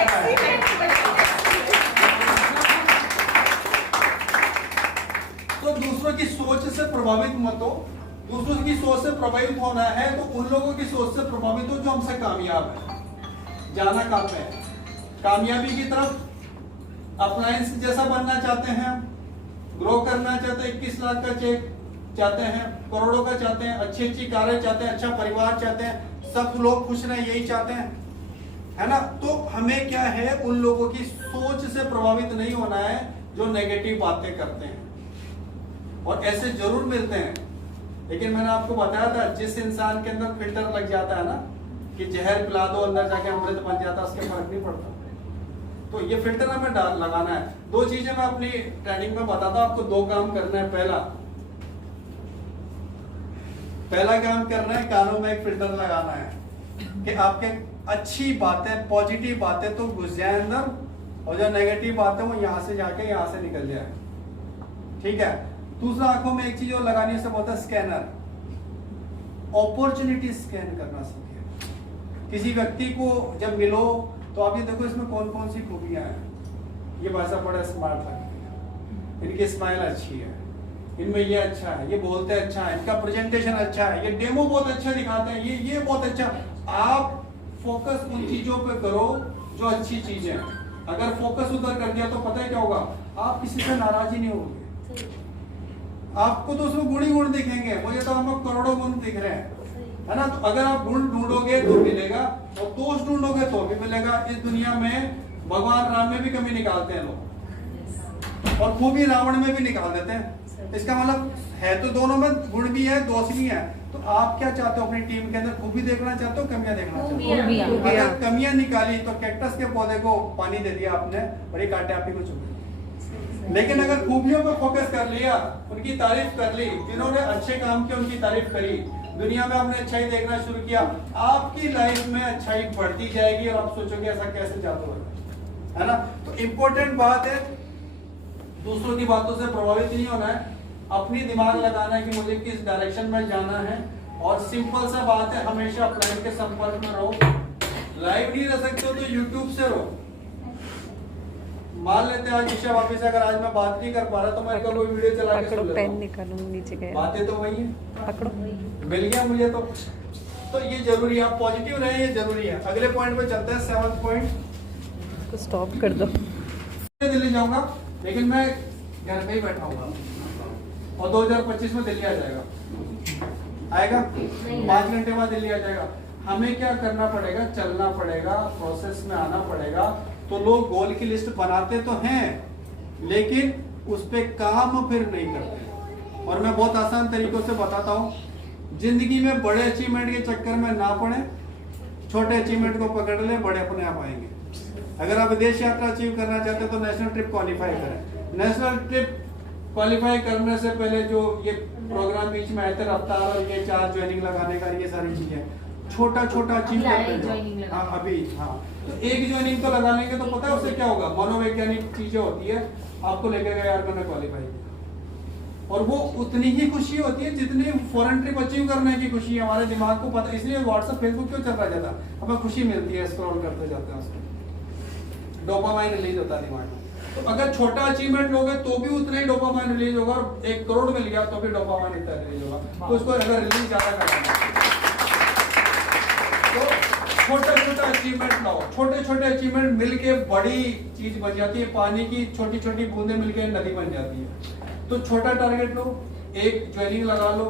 तो दूसरों की सोच से प्रभावित मत हो। दूसरों की सोच से प्रभावित होना है तो उन लोगों की सोच से प्रभावित हो जो हमसे कामयाब है। जाना कहाँ पे है? कामयाबी की तरफ। अप्लायंस जैसा बनना चाहते हैं, ग्रो करना चाहते हैं, 21 लाख का चेक चाहते हैं, करोड़ों का चाहते हैं, अच्छी अच्छी कारें चाहते हैं, अच्छा परिवार चाहते हैं, सब लोग खुश रहे यही चाहते हैं, है ना। तो हमें क्या है, उन लोगों की सोच से प्रभावित नहीं होना है जो नेगेटिव बातें करते हैं। और ऐसे जरूर मिलते हैं, लेकिन मैंने आपको बताया था जिस इंसान के अंदर फिल्टर लग जाता है ना कि जहर पिला दो अंदर जाके अमृत बन जाता है, उसके फर्क नहीं पड़ता। तो ये फिल्टर हमें लगाना है। 2 चीजें मैं अपनी ट्रेनिंग में बताता हूं आपको। 2 काम करना है। पहला काम करना है, कानों में एक फिल्टर लगाना है कि आपके अच्छी बातें, पॉजिटिव बातें तो घुस जाए अंदर और जो नेगेटिव बातें वो यहां से जाके यहां से निकल जाए। ठीक है। दूसरा, आंखों में एक चीज और लगानी है, सब होता है स्कैनर। अपॉर्चुनिटी स्कैन करना सीखिए। किसी व्यक्ति को जब मिलो तो आप ये देखो इसमें कौन कौन सी खूबियां हैं। ये भाई साहब बड़ा स्मार्ट लगते हैं, इनकी स्माइल अच्छी है, इनमें ये अच्छा है, ये बोलते अच्छा है, इनका प्रेजेंटेशन अच्छा है, ये डेमो बहुत अच्छा दिखाते हैं, ये बहुत अच्छा। आप फोकस उन चीजों पे करो जो अच्छी चीजें हैं। अगर फोकस उधर कर दिया तो पता है क्या होगा, आप किसी से नाराज ही नहीं होंगे। आपको तो उसमें गुण ही गुण दिखेंगे, मुझे तो हमको करोड़ों गुण दिख रहे हैं, है ना। तो अगर आप गुण ढूंढोगे तो मिलेगा, और दोष ढूंढोगे तो भी मिलेगा। इस दुनिया में भगवान राम में भी कमी निकालते हैं लोग, और खूबी रावण में भी निकाल देते हैं। इसका मतलब है तो दोनों में गुण भी है, दोष भी है। तो आप क्या चाहते हो अपनी टीम के अंदर, खूबी देखना चाहते हो, कमियां देखना चाहते हो? अगर कमियां निकाली तो कैक्टस के पौधे को पानी दे दिया आपने, बड़ी कांटे आप ही को चुभ। लेकिन अगर खूबियों पर फोकस कर लिया, उनकी तारीफ कर ली, जिन्होंने अच्छे काम किए उनकी तारीफ करी, दुनिया में आपने अच्छाई देखना शुरू किया, आपकी लाइफ में अच्छाई बढ़ती जाएगी और आप सोचोगे ऐसा कैसे जादू है ना। तो इम्पोर्टेंट बात है दूसरों की बातों से प्रभावित नहीं होना है, अपनी दिमाग लगाना है कि मुझे किस डायरेक्शन में जाना है। और सिंपल सा बात है, हमेशा अपलाइन के संपर्क में रहो। लाइव नहीं रह सकते हो तो यूट्यूब से रहो। मान लेते हैं आज ईशा वापिस, अगर आज मैं बात नहीं कर पा रहा तो मैं कोई वीडियो चला के पकड़ो, सुन लेता पेन हूं। निकालो, नीचे गया, बातें तो वही है, पकड़ो। मिल गया मुझे तो ये जरूरी है, आप पॉजिटिव रहे, ये जरूरी है। अगले पॉइंट पे चलते हैं, 7th पॉइंट। इसको स्टॉप कर दो। दिल्ली जाऊंगा, लेकिन मैं घर पे ही बैठा हूँ और 2025 में दिल्ली आ जाएगा, आएगा 5 घंटे बाद दिल्ली आ जाएगा। हमें क्या करना पड़ेगा, चलना पड़ेगा, प्रोसेस में आना पड़ेगा। तो लोग गोल की लिस्ट बनाते तो हैं, लेकिन उस पे काम फिर नहीं करते। और मैं बहुत आसान तरीकों से बताता हूँ, जिंदगी में बड़े अचीवमेंट के चक्कर में ना पड़े, छोटे अचीवमेंट को पकड़ ले, बड़े अपने आप आएंगे। अगर आप विदेश यात्रा अचीव करना चाहते हैं तो नेशनल ट्रिप क्वालिफाई करें। नेशनल ट्रिप क्वालिफाई करने से पहले जो ये प्रोग्राम बीच में आए थे, रफ्तार और ये 4 ज्वाइनिंग लगाने का, ये सारी चीजें छोटा छोटा अचीव करते हैं। हाँ अभी, हाँ तो एक ज्वाइनिंग तो लगा लेंगे तो पता है उससे क्या होगा, मनोवैज्ञानिक चीजें होती है, आपको लगेगा यार मैंने क्वालिफाई किया। और वो उतनी ही खुशी होती है जितनी फॉरेन ट्रिप अचीव करने की खुशी है। हमारे दिमाग को पता, इसलिए व्हाट्सएप फेसबुक क्यों चल रहा जाता, हमें खुशी मिलती है, स्क्रॉल करते जाते हैं, उसमें डोपामाइन रिलीज होता है दिमाग में। तो अगर छोटा अचीवमेंट लोगे तो भी उतना ही डोपामाइन रिलीज होगा, और 1 करोड़ मिल गया तो भी डोपामाइन इतना रिलीज होगा। तो उसको अगर रिलीज ज्यादा करना है तो छोटा छोटा अचीवमेंट लाओ। छोटे छोटे अचीवमेंट मिलके बड़ी चीज बन जाती है, पानी की छोटी छोटी बूंदें मिलके नदी बन जाती है। तो छोटा टारगेट लो, एक ज्वाइनिंग लगा लो,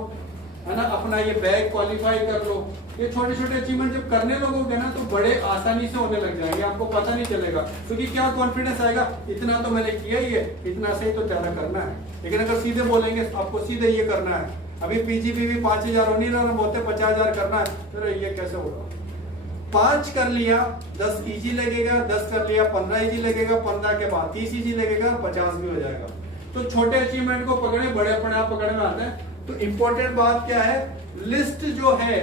है ना, अपना ये बैग क्वालिफाई कर लो। ये छोटे छोटे अचीवमेंट जब करने लगोगे ना तो बड़े आसानी से होने लग जाएंगे, आपको पता नहीं चलेगा, क्योंकि क्या कॉन्फिडेंस आएगा, इतना तो मैंने किया ही है, इतना से ही तो ज्यादा करना है। लेकिन अगर सीधे बोलेंगे आपको सीधे ये करना है, अभी पीजीपी भी 5000 हो नहीं रहा, बोलते 50,000 करना है, फिर ये कैसे होगा। 5 कर लिया 10 इजी लगेगा, 10 कर लिया 15 इजी लगेगा, 15 के बाद 30 इजी लगेगा, 50 भी हो जाएगा। तो छोटे अचीवमेंट को पकड़े, बड़े अपने आप पकड़ में आते हैं। तो इंपॉर्टेंट बात क्या है, लिस्ट जो है,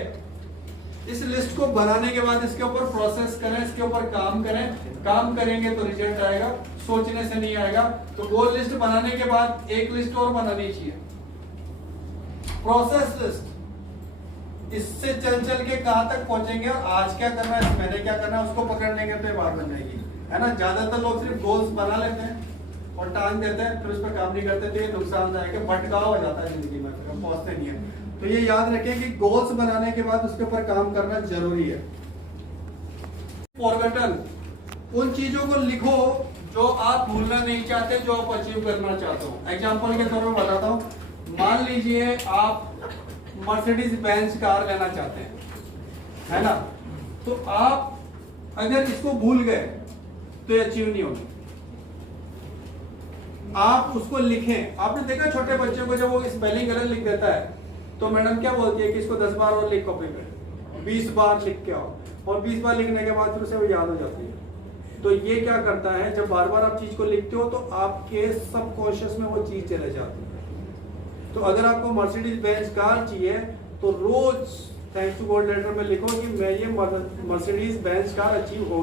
इस लिस्ट को बनाने के बाद इसके ऊपर प्रोसेस करें, इसके ऊपर काम करें। काम करेंगे तो रिजल्ट आएगा, सोचने से नहीं आएगा। तो गोल लिस्ट बनाने के बाद एक लिस्ट और बनानी चाहिए, प्रोसेस लिस्ट। इससे चल चल के कहां तक पहुंचेंगे और आज क्या करना है, मैंने क्या करना है, उसको पकड़ लेंगे तो ये बात बन जाएगी, है ना। ज्यादातर लोग सिर्फ गोल्स बना लेते हैं और टांग देते हैं, फिर उस पर काम नहीं करते, तो ये नुकसानदायक है, भटकाव हो जाता है जिंदगी में, फिर हम पहुंचते नहीं है। तो ये याद रखें कि गोल्स बनाने के बाद उसके ऊपर काम करना जरूरी है। फॉरगॉटन, उन चीजों को लिखो जो आप भूलना नहीं चाहते, जो आप अचीव करना चाहते हो। एग्जांपल के तौर पर बताता हूँ, मान लीजिए आप मर्सिडीज बेंज कार लेना चाहते हैं, है ना। तो आप अगर इसको भूल गए तो ये अचीव नहीं होगी। आप उसको लिखें। आपने देखा छोटे बच्चों को जब वो स्पेलिंग गलत लिख देता है तो मैडम क्या बोलती है कि इसको 10 बार और लिख कॉपी पे, 20 बार लिख के आओ, और 20 बार लिखने के बाद फिर उसे वो याद हो जाती है। तो ये क्या करता है, जब बार बार आप चीज को लिखते हो तो आपके सबकॉन्शियस में वो चीज चले जाती है। तो अगर आपको मर्सिडीज बेंज कार चाहिए तो रोज थैंक्स टू गॉड लेटर में लिखो कि मैं ये मर्सिडीज बेंज कार अचीव हो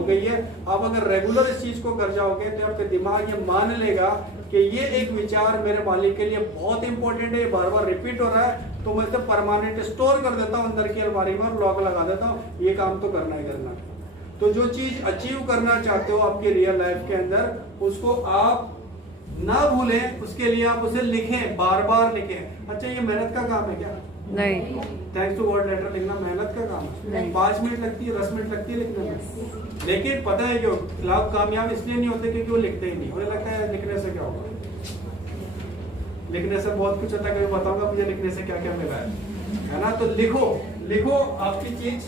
गई है। आप अगर रेगुलर इस चीज को कर जाओगे तो आपका दिमाग ये मान लेगा कि ये एक विचार मेरे मालिक के लिए बहुत इंपॉर्टेंट है, ये बार बार रिपीट हो रहा है, तो मैं इसे परमानेंट स्टोर कर देता हूँ अंदर की अलमारी में और लॉक लगा देता हूँ, ये काम तो करना ही करना। तो जो चीज अचीव करना चाहते हो आपके रियल लाइफ के अंदर, उसको आप ना भूलें, उसके लिए आप उसे लिखें, बार बार लिखें। अच्छा, ये मेहनत का काम है क्या? नहीं। थैंक्स टू गॉड लेटर लिखना मेहनत का काम है। नहीं। 5 मिनट लगती है, 10 मिनट लगती है लिखने में। लेकिन पता है क्यों लोग कामयाब इसलिए नहीं होते? क्योंकि वो लिखते ही नहीं। उन्हें लगता है लिखने से क्या होगा, लिखने से बहुत कुछ होता है, कभी बताऊंगा मुझे लिखने से क्या क्या मिला है ना। तो लिखो लिखो, आपकी चीज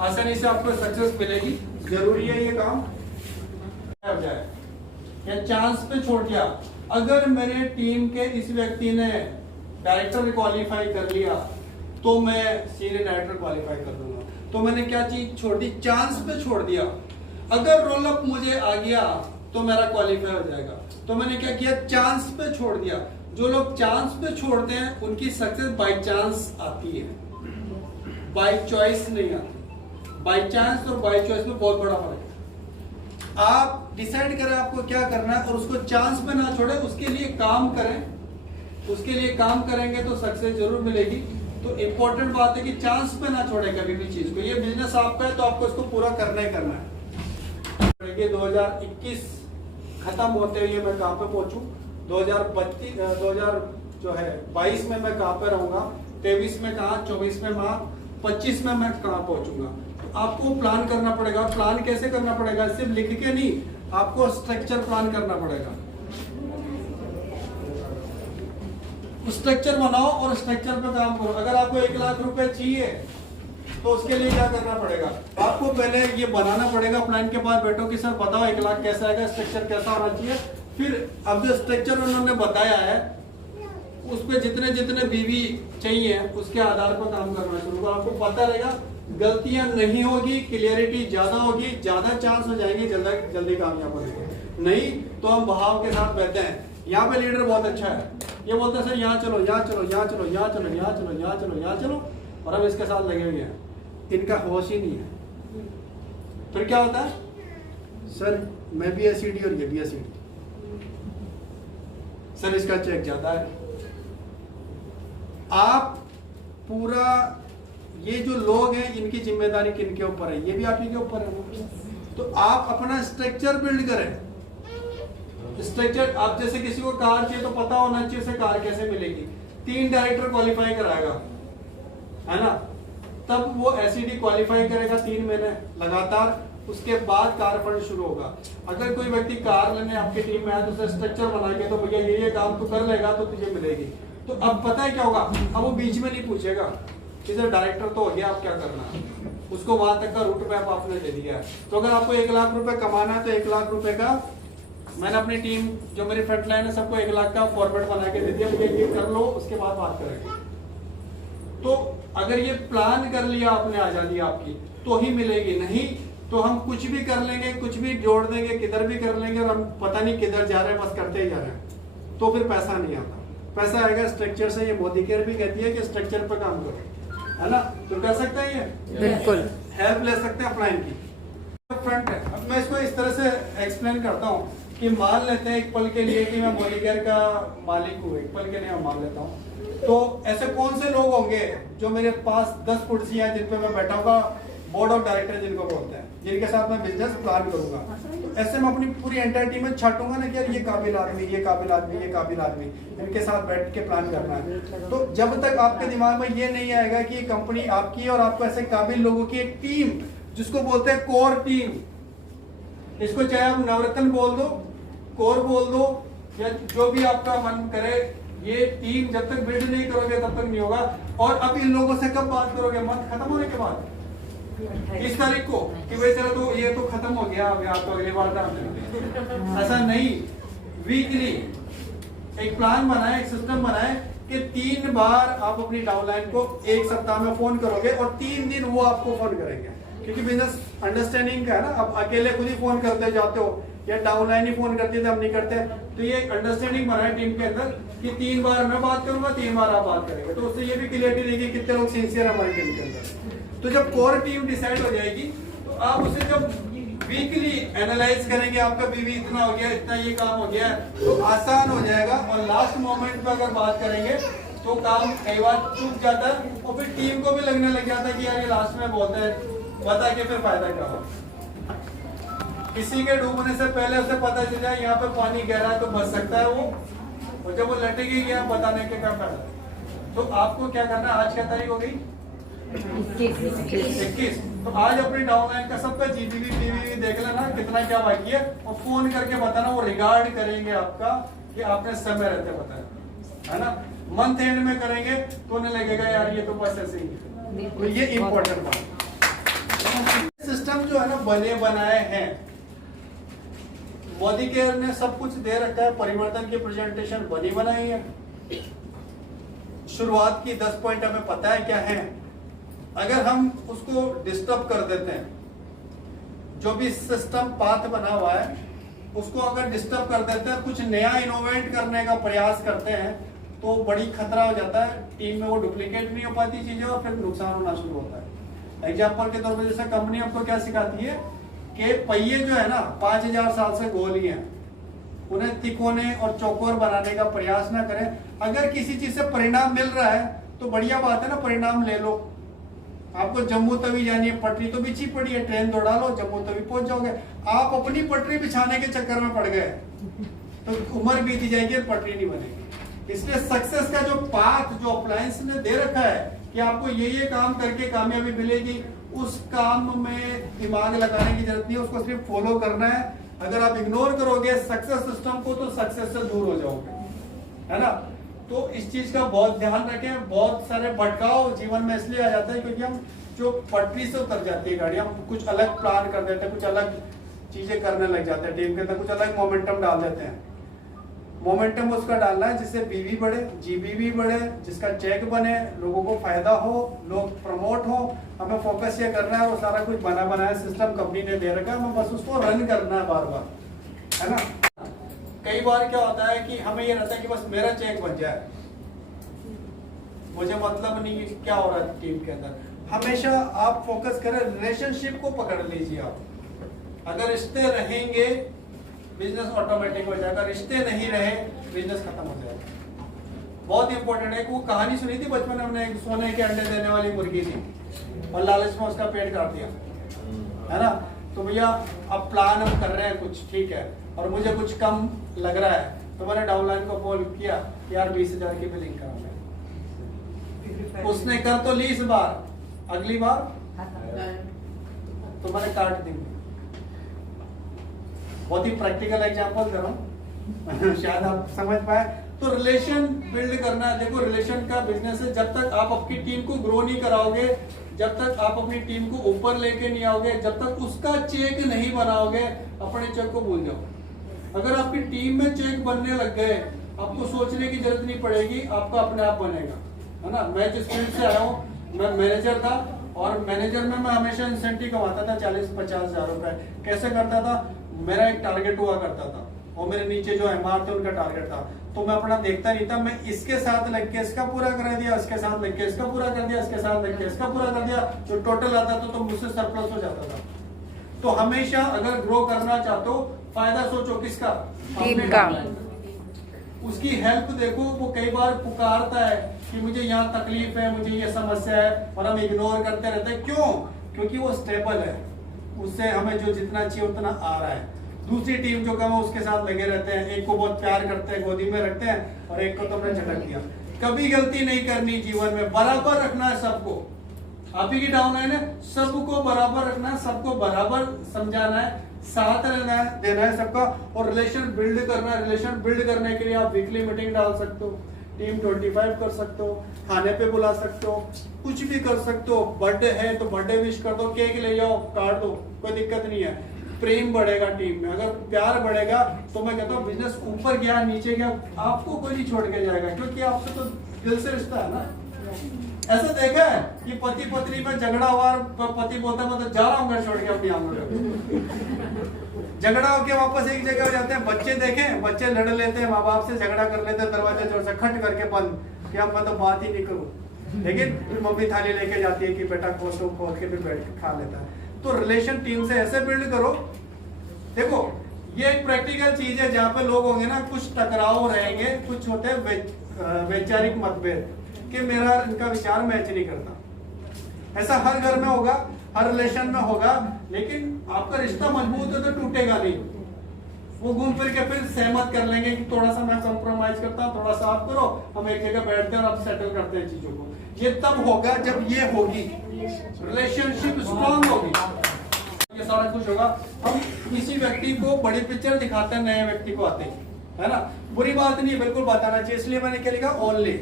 आसानी से आपको सक्सेस मिलेगी। जरूरी है ये काम हो जाए या चांस पे छोड़ दिया। अगर मेरे टीम के इस व्यक्ति ने डायरेक्टर क्वालिफाई कर लिया तो मैं सीनियर डायरेक्टर क्वालिफाई कर दूंगा, तो मैंने क्या चीज छोड़ दी? चांस पे छोड़ दिया। अगर रोल अप मुझे आ गया तो मेरा क्वालिफाई हो जाएगा, तो मैंने क्या किया? चांस पे छोड़ दिया। जो लोग चांस पे छोड़ते हैं उनकी सक्सेस बाय चांस आती है, बाय चॉइस नहीं आती। बाय चांस और बाय चॉइस में बहुत बड़ा फर्क है। आप डिसाइड करें आपको क्या करना है और उसको चांस पे ना छोड़े, उसके लिए काम करें। उसके लिए काम करेंगे तो सक्सेस जरूर मिलेगी। तो इंपॉर्टेंट बात है कि चांस पे ना छोड़े कभी भी चीज को। ये बिजनेस आपका है तो आपको इसको पूरा करना ही करना है। 2021 खत्म होते हुए मैं कहां पे पहुंचूं, 2022 में मैं कहां पे रहूंगा, 23 में कहां, 24 में कहां, 25 में मैं कहां पहुंचूंगा। तो आपको प्लान करना पड़ेगा। प्लान कैसे करना पड़ेगा? सिर्फ लिख के नहीं, आपको स्ट्रक्चर प्लान करना पड़ेगा। स्ट्रक्चर बनाओ और स्ट्रक्चर पे काम करो। अगर आपको 1 लाख रुपए चाहिए तो उसके लिए क्या करना पड़ेगा? आपको पहले ये बनाना पड़ेगा। प्लान के बाद बैठो कि सर बताओ 1 लाख कैसा आएगा, स्ट्रक्चर कैसा होना चाहिए। फिर अब जो स्ट्रक्चर उन्होंने बताया है उस पे जितने जितने बीवी चाहिए उसके आधार पर काम करना शुरू करो। आपको पता रहेगा गलतियां नहीं होगी, क्लियरिटी ज्यादा होगी, ज्यादा चांस हो जाएंगे जल्दी कामयाब होने के। नहीं तो हम बहाव के साथ बैठे हैं। यहाँ पे लीडर बहुत अच्छा है, ये बोलता है सर यहाँ चलो, यहाँ चलो, यहाँ चलो, यहाँ चलो, यहाँ चलो, यहाँ चलो, यहाँ चलो, और हम इसके साथ लगे हुए हैं। इनका होश ही नहीं है। फिर क्या होता है? सर मैं भी एसिडी और ये भी एसिडी, सर इसका चेक ज्यादा है। आप पूरा ये जो लोग हैं इनकी जिम्मेदारी किनके ऊपर है? ये भी आप ही के ऊपर है। तो आप अपना स्ट्रक्चर बिल्ड करें। स्ट्रक्चर, आप जैसे किसी को कार चाहिए तो पता होना चाहिए उसे कार कैसे मिलेगी। 3 डायरेक्टर क्वालिफाई कराएगा, है ना, तब वो एसईडी क्वालिफाई करेगा 3 महीने लगातार। उसके बाद कार फंड शुरू होगा। अगर कोई व्यक्ति कार लेने आपकी टीम में आया तो उसे स्ट्रक्चर बना के तो भैया ये काम तो कर लेगा तो तुझे मिलेगी। तो अब पता है क्या होगा? अब वो बीच में नहीं पूछेगा कि सर डायरेक्टर तो हो गया, आप क्या करना है। उसको वहां तक का रूट मैप आपने दे दिया है। तो अगर आपको 1 लाख रुपए कमाना है तो 1 लाख रुपए का मैंने अपनी टीम जो मेरी फ्रंट लाइन है सबको 1 लाख का फॉर्मेट बना के दे दिया, ये कर लो, उसके बाद बात करेंगे। तो अगर ये प्लान कर लिया आपने आजादी आपकी तो ही मिलेगी, नहीं तो हम कुछ भी कर लेंगे, कुछ भी जोड़ देंगे, किधर भी कर लेंगे और हम पता नहीं किधर जा रहे हैं, बस करते ही जा रहे हैं, तो फिर पैसा नहीं आता। पैसा आएगा स्ट्रक्चर से। ये मोदी केयर भी कहती है कि स्ट्रक्चर पर काम करो, है ना। तो कर सकते हैं ये, बिल्कुल हेल्प ले सकते हैं अपना इनकी। फ्रंट है। अब मैं इसको इस तरह से एक्सप्लेन करता हूँ कि मान लेते हैं एक पल के लिए कि मैं मोदी केयर का मालिक हूँ, एक पल के लिए मैं मान लेता हूँ। तो ऐसे कौन से लोग होंगे जो मेरे पास 10 कुर्सियां जिन पे मैं बैठा होगा, बोर्ड ऑफ डायरेक्टर जिनको बोलते हैं, जिनके साथ मैं बिजनेस प्लान करूंगा। तो ऐसे मैं अपनी पूरी एंटायर टीम में छाटूंगा ना कि यार ये काबिल आदमी, ये काबिल आदमी, ये काबिल आदमी, इनके साथ बैठ के प्लान करना है। तो जब तक आपके दिमाग में ये नहीं आएगा कि ये कंपनी आपकी है और आपको ऐसे काबिल लोगों की एक टीम, जिसको बोलते हैं कोर टीम, इसको चाहे आप नवरत्न बोल दो, कोर बोल दो, या जो भी आपका मन करे, ये टीम जब तक बिल्ड नहीं करोगे तब तक नहीं होगा। और अब इन लोगों से कब बात करोगे? मंथ खत्म होने के बाद, 30 तारीख को, कि भाई चलो तो ये तो खत्म हो गया, अब यार तो अगली बार था। ऐसा नहीं, वीकली एक प्लान बनाए, एक सिस्टम बनाए कि 3 बार आप अपनी डाउनलाइन को 1 सप्ताह में फोन करोगे और 3 दिन वो आपको फोन करेंगे। क्योंकि बिजनेस अंडरस्टैंडिंग का है ना, अब अकेले खुद ही फोन करते जाते हो या डाउनलाइन ही फोन करती है, हम नहीं करते। तो ये अंडरस्टैंडिंग बनाए टीम के अंदर कि 3 बार मैं बात करूंगा, 3 बार आप बात करेंगे। तो उससे ये भी क्लियरिटी रहेगी कितने लोग सिंसियर हमारी टीम के अंदर। तो जब कोर टीम डिसाइड हो जाएगी तो आप उसे जब वीकली एनालाइज करेंगे, आपका बीवी इतना हो गया, इतना ये काम हो गया, तो आसान हो जाएगा। और लास्ट मोमेंट पे अगर बात करेंगे तो काम कई बार चूक जाता है और फिर टीम को भी लगने लग जाता है कि यार ये लास्ट में बोलते हैं, बता के फिर फायदा क्या हो। किसी के डूबने से पहले उसे पता चल जाए यहाँ पे पानी गहरा है तो बच सकता है वो, और जब वो लटक ही गया बताने के क्या फायदा। तो आपको क्या करना है, आज क्या तारीख हो गई 21। तो आज अपनी डाउनलाइन का सबका जीबीबी पीवीबी देख लेना कितना क्या बाकी है, और फोन करके बताना, वो रिगार्ड करेंगे आपका कि आपने समय रहते बताया, है ना। मंथ एंड में करेंगे तो उन्हें लगेगा यार ये तो बस ऐसे ही है। तो ये इंपॉर्टेंट बात, सिस्टम जो है ना बने बनाए हैं, मोदी केयर ने सब कुछ दे रखा है, परिवर्तन की प्रेजेंटेशन बनी बनाई है, शुरुआत की 10 पॉइंट हमें पता है क्या है। अगर हम उसको डिस्टर्ब कर देते हैं, जो भी सिस्टम पाथ बना हुआ है उसको अगर डिस्टर्ब कर देते हैं, कुछ नया इनोवेट करने का प्रयास करते हैं, तो बड़ी खतरा हो जाता है, टीम में वो डुप्लीकेट नहीं हो पाती चीजें और फिर नुकसान होना शुरू होता है। एग्जाम्पल के तौर पर जैसे कंपनी आपको क्या सिखाती है कि पहिए जो है ना 5000 साल से गोली हैं, उन्हें तिकोने और चौकोर बनाने का प्रयास ना करें। अगर किसी चीज से परिणाम मिल रहा है तो बढ़िया बात है ना, परिणाम ले लो। आपको जम्मू तवी जानी है, पटरी तो बिछी पड़ी है, ट्रेन दौड़ा लो, जम्मू तवी पहुंच जाओगे। आप अपनी पटरी बिछाने के चक्कर में पड़ गए तो उम्र बीती जाएगी और पटरी नहीं बनेगी। इसलिए सक्सेस का जो पाथ जो अप्लायंस ने दे रखा है कि आपको ये काम करके कामयाबी मिलेगी, उस काम में दिमाग लगाने की जरूरत नहीं है, उसको सिर्फ फॉलो करना है। अगर आप इग्नोर करोगे सक्सेस सिस्टम को तो सक्सेस से दूर हो जाओगे, है ना। तो इस चीज का बहुत ध्यान रखें। बहुत सारे भटकाव जीवन में इसलिए आ जाता है क्योंकि हम जो पटरी से उतर जाती है गाड़ी, हम कुछ अलग प्लान कर देते हैं, कुछ अलग चीजें करने लग जाते हैं, टीम के अंदर कुछ अलग मोमेंटम डाल देते हैं। मोमेंटम उसका डालना है जिससे बीवी बढ़े, जीबीबी बढ़े, जिसका चेक बने, लोगों को फायदा हो, लोग प्रमोट हो। हमें फोकस ये करना है, वो सारा कुछ बना बनाया सिस्टम कंपनी ने दे रखा है, हमें बस उसको रन करना है बार बार, है ना। कई बार क्या होता है कि हमें ये रहता है कि बस मेरा चेक बन जाए, मुझे मतलब नहीं है क्या हो रहा है टीम के अंदर। हमेशा आप फोकस करें, रिलेशनशिप को पकड़ लीजिए आप। अगर रिश्ते रहेंगे बिजनेस ऑटोमेटिक हो जाएगा, रिश्ते नहीं रहे बिजनेस खत्म हो जाएगा। बहुत इंपॉर्टेंट है। वो कहानी सुनी थी बचपन में हमने, एक सोने के अंडे देने वाली मुर्गी थी और लालच में उसका पेट काट दिया, है ना। तो भैया अब प्लान हम कर रहे हैं कुछ, ठीक है, और मुझे कुछ कम लग रहा है, तो मैंने डाउनलाइन को कॉल किया यार 20,000 की बिलिंग करा। उसने कर तो ली इस बार, अगली बार तो मैंने काट दी। बहुत ही प्रैक्टिकल एग्जांपल दे रहा हूं शायद आप समझ पाए। तो रिलेशन बिल्ड करना है। देखो रिलेशन का बिजनेस है, जब तक आप अपनी टीम को ग्रो नहीं कराओगे, जब तक आप अपनी टीम को ऊपर लेके नहीं आओगे, जब तक उसका चेक नहीं बनाओगे, अपने चेक को भूल जाओ। अगर आपकी टीम में चेक बनने लग गए, आपको सोचने की जरूरत नहीं पड़ेगी, आपका अपने आप बनेगा, है ना। मैं जिस फील्ड से आया हूँ, मैं मैनेजर था और मैनेजर में मैं हमेशा इंसेंटिव कमाता था 40-50 हजार रुपए। कैसे करता था, मेरा एक टारगेट हुआ करता था और मेरे नीचे जो एमआर थे उनका टारगेट था, तो मैं अपना देखता नहीं था, मैं इसके साथ लग के इसका पूरा कर दिया, इसके साथ लग के इसका पूरा कर दिया, इसके साथ लग के इसका पूरा कर दिया, जो टोटल आता था तो मुझसे सरप्लस हो जाता था। तो हमेशा अगर ग्रो करना चाहते हो, फायदा सोचो किसका, टीम का। उसकी हेल्प देखो। वो कई बार पुकारता है कि मुझे यहाँ तकलीफ है, मुझे ये समस्या है, और हम इग्नोर करते रहते हैं। क्यों? क्योंकि वो स्टेबल है, उससे हमें जो जितना चाहिए उतना आ रहा है। दूसरी टीम जो कम है उसके साथ लगे रहते हैं, एक को बहुत प्यार करते हैं, गोदी में रखते हैं, और एक को तो हमने झटक दिया। कभी गलती नहीं करनी जीवन में, बराबर रखना है सबको। आप ही की डाउनलाइन है, सबको बराबर रखना है, सबको बराबर समझाना है, साथ रहना है, देना है सबका, और रिलेशन बिल्ड करना है। रिलेशन बिल्ड करने के लिए आप वीकली मीटिंग डाल सकते हो, टीम 25 कर सकते हो, खाने पे बुला सकते हो, कुछ भी कर सकते हो। बर्थडे है तो बर्थडे विश कर दो, केक ले जाओ, काट दो, कोई दिक्कत नहीं है। प्रेम बढ़ेगा टीम में, अगर प्यार बढ़ेगा तो मैं कहता हूँ बिजनेस ऊपर गया नीचे गया आपको कोई नहीं छोड़ के जाएगा, क्योंकि आपसे तो दिल से रिश्ता है ना। ऐसा देखा है कि पति पत्नी में झगड़ा हुआ, पति बोलता मैं तो जा रहा हूँ घर छोड़ के अपनी झगड़ा होके वापस एक जगह हो जाते हैं। बच्चे देखें, बच्चे लड़ लेते हैं, माँ बाप से झगड़ा कर लेते हैं, दरवाजा जोर से खट करके बंद, कि अब मैं तो बात ही नहीं करूँ। लेकिन फिर मम्मी थाली लेके जाती है कि बेटा खोल के फिर बैठ के खा लेता है। तो रिलेशन टीम से ऐसे बिल्ड करो। देखो ये एक प्रैक्टिकल चीज है, जहाँ पे लोग होंगे ना, कुछ टकराव रहेंगे, कुछ होते हैं वैचारिक मतभेद कि मेरा इनका विचार मैच नहीं करता। ऐसा हर घर में होगा, हर रिलेशन में होगा, लेकिन आपका रिश्ता मजबूत है तो टूटेगा नहीं। वो घूम फिर के फिर सहमत कर लेंगे कि थोड़ा सा मैं कॉम्प्रोमाइज करता हूँ, थोड़ा सा आप करो, हम एक जगह बैठते हैं और अब सेटल करते हैं चीजों को। ये तब होगा जब ये होगी, रिलेशनशिप स्ट्रांग होगी, ये सारा कुछ होगा। हम किसी व्यक्ति को बड़ी पिक्चर दिखाते हैं, नए व्यक्ति को आते हैं, है ना, बुरी बात नहीं, बिल्कुल बताना चाहिए। इसलिए मैंने क्या लिखा, ओनली,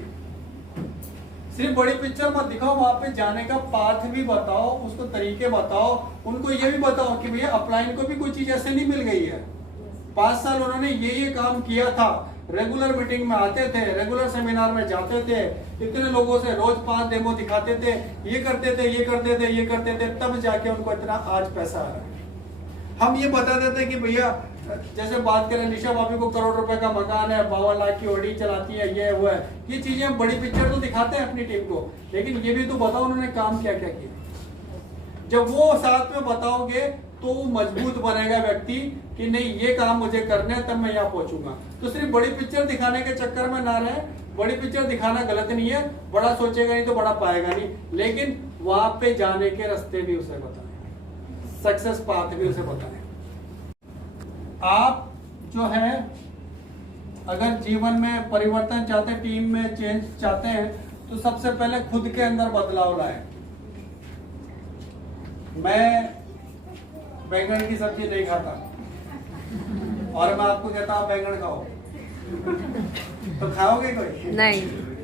सिर्फ बड़ी पिक्चर मत दिखाओ, वहां पे जाने का पाथ भी बताओ, उसको तरीके बताओ, उनको ये भी बताओ कि भैया अपलाइन को भी कोई चीज ऐसे नहीं मिल गई है। 5 साल उन्होंने ये काम किया था, रेगुलर मीटिंग में आते थे, रेगुलर सेमिनार में जाते थे, इतने लोगों से रोज 5 डेमो दिखाते थे, ये करते थे, ये करते थे, ये करते थे, तब जाके उनको इतना आज पैसा आ रहा है। हम ये बता देते कि भैया, जैसे बात करें निशा भाभी को करोड़ रुपए का मकान है, 52 लाख की ऑडी चलाती है, ये वो है, ये चीजें बड़ी पिक्चर तो दिखाते हैं अपनी टीम को, लेकिन ये भी तो बताओ उन्होंने काम क्या क्या किया। जब वो साथ में बताओगे तो वो मजबूत बनेगा व्यक्ति कि नहीं ये काम मुझे करना है, तब मैं यहाँ पहुंचूंगा। तो सिर्फ बड़ी पिक्चर दिखाने के चक्कर में ना रहे। बड़ी पिक्चर दिखाना गलत नहीं है, बड़ा सोचेगा नहीं तो बड़ा पाएगा नहीं, लेकिन वहां पे जाने के रास्ते भी उसे बताएं, सक्सेस पाथ भी उसे बताएं। आप जो है अगर जीवन में परिवर्तन चाहते हैं, टीम में चेंज चाहते हैं, तो सबसे पहले खुद के अंदर बदलाव लाएं। मैं बैंगन की सब्जी नहीं खाता और मैं आपको कहता हूं बैंगन खाओ, तो खाओगे कोई? नहीं।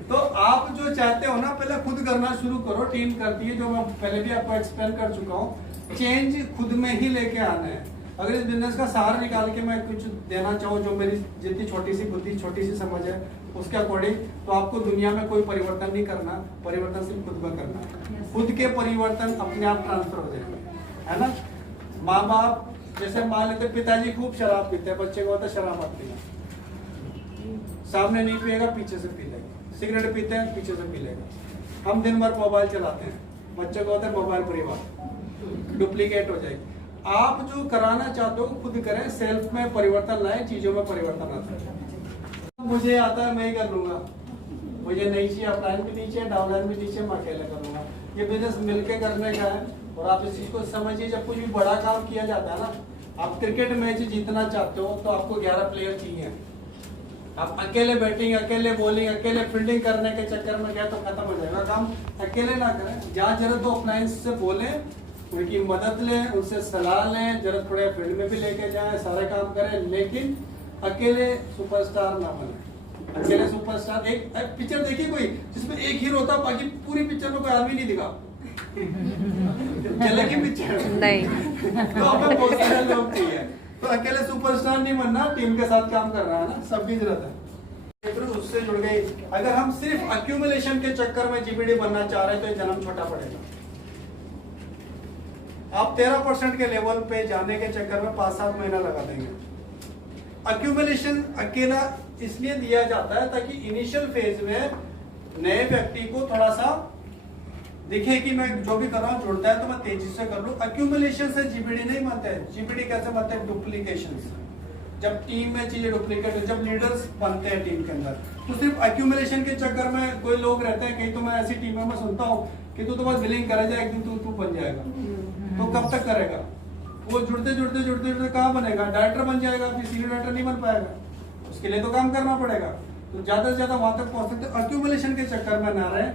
तो आप जो चाहते हो ना, पहले खुद करना शुरू करो। टीम करती है, जो मैं पहले भी आपको एक्सप्लेन कर चुका हूँ। चेंज खुद में ही लेके आना है। अगर इस बिजनेस का सहारा निकाल के मैं कुछ देना चाहूँ, जो मेरी जितनी छोटी सी बुद्धि, छोटी सी समझ है, उसके अकॉर्डिंग, तो आपको दुनिया में कोई परिवर्तन नहीं करना, परिवर्तन सिर्फ खुद में करना है। खुद के परिवर्तन अपने आप ट्रांसफर हो जाएंगे, है ना। माँ बाप जैसे मान लेते, पिताजी खूब शराब पीते हैं, बच्चे को होता है शराब मत पीना, सामने नहीं पिएगा, पीछे से पी लेगा। सिगरेट पीते हैं, पीछे से पी लेगा। हम दिन भर मोबाइल चलाते हैं, बच्चे को होता है मोबाइल परिवार, डुप्लीकेट हो जाएगी। आप जो कराना चाहते हो खुद करें, सेल्फ में परिवर्तन लाएं, चीजों में परिवर्तन आता है। मुझे आता है, मैं ही कर लूंगा, मुझे नहीं चाहिए, अपलाइन भी नहीं चाहिए, डाउनलाइन भी नहीं चाहिए, मैं अकेले कर लूंगा। ये बिजनेस मिलके करने का है। और आप इस चीज को समझिए, जब कुछ भी बड़ा काम किया जाता है ना, आप क्रिकेट मैच जीतना चाहते हो तो आपको 11 प्लेयर चाहिए। आप अकेले बैटिंग, अकेले बॉलिंग, अकेले फील्डिंग करने के चक्कर में गया तो खत्म हो जाएगा काम। अकेले ना करें, जहाँ जरूरत हो अपलाइन से बोलें, उनकी मदद लें, उनसे सलाह लें, जरूरत पड़े फील्ड में भी लेके जाएं, सारे काम करें, लेकिन अकेले सुपरस्टार ना बने। अकेले सुपरस्टार, एक पिक्चर देखिए कोई जिसमें एक हीरो होता, बाकी पूरी पिक्चर में कोई आदमी नहीं दिखा, चलेगी पिक्चर नहीं। तो हमें बहुत सारे लोग चाहिए। तो अकेले सुपरस्टार नहीं बनना, टीम के साथ काम करना है ना, सबकी जरूरत है। उससे जुड़ गई। अगर हम सिर्फ अक्यूमुलेशन के चक्कर में जीबीडी बनना चाह रहे हैं तो ये जन्म छोटा पड़ेगा। आप 13% के लेवल पे जाने के चक्कर में 5-7 महीना लगा देंगे। अक्यूमुलेशन अकेला इसलिए दिया जाता है ताकि इनिशियल फेज में नए व्यक्ति को थोड़ा सा दिखे कि मैं जो भी कर रहा हूँ जुड़ता है तो मैं तेजी से कर लूं। अक्यूमुलेशन से जीबीडी नहीं बनता है। जीबीडी कैसे बनता है? डुप्लीकेशन से। जब टीम में चीजें डुप्लीकेट हो, जब लीडर्स बनते हैं टीम के अंदर, तो सिर्फ अक्यूमुलेशन के चक्कर में कोई लोग रहते हैं, कहीं तो मैं ऐसी टीमों में सुनता हूँ कि तू तो बस बिलिंग करे जाए, एक दिन तू बन जाएगा। तो कब तक करेगा वो? जुड़ते जुड़ते जुड़ते जुड़ते कहाँ बनेगा? डायरेक्टर बन जाएगा, फिर सीनियर डायरेक्टर नहीं बन पाएगा। उसके लिए तो काम करना पड़ेगा। तो ज्यादा से ज्यादा वहां तक पहुंच सकते। अक्यूमुलेशन के चक्कर में ना रहे।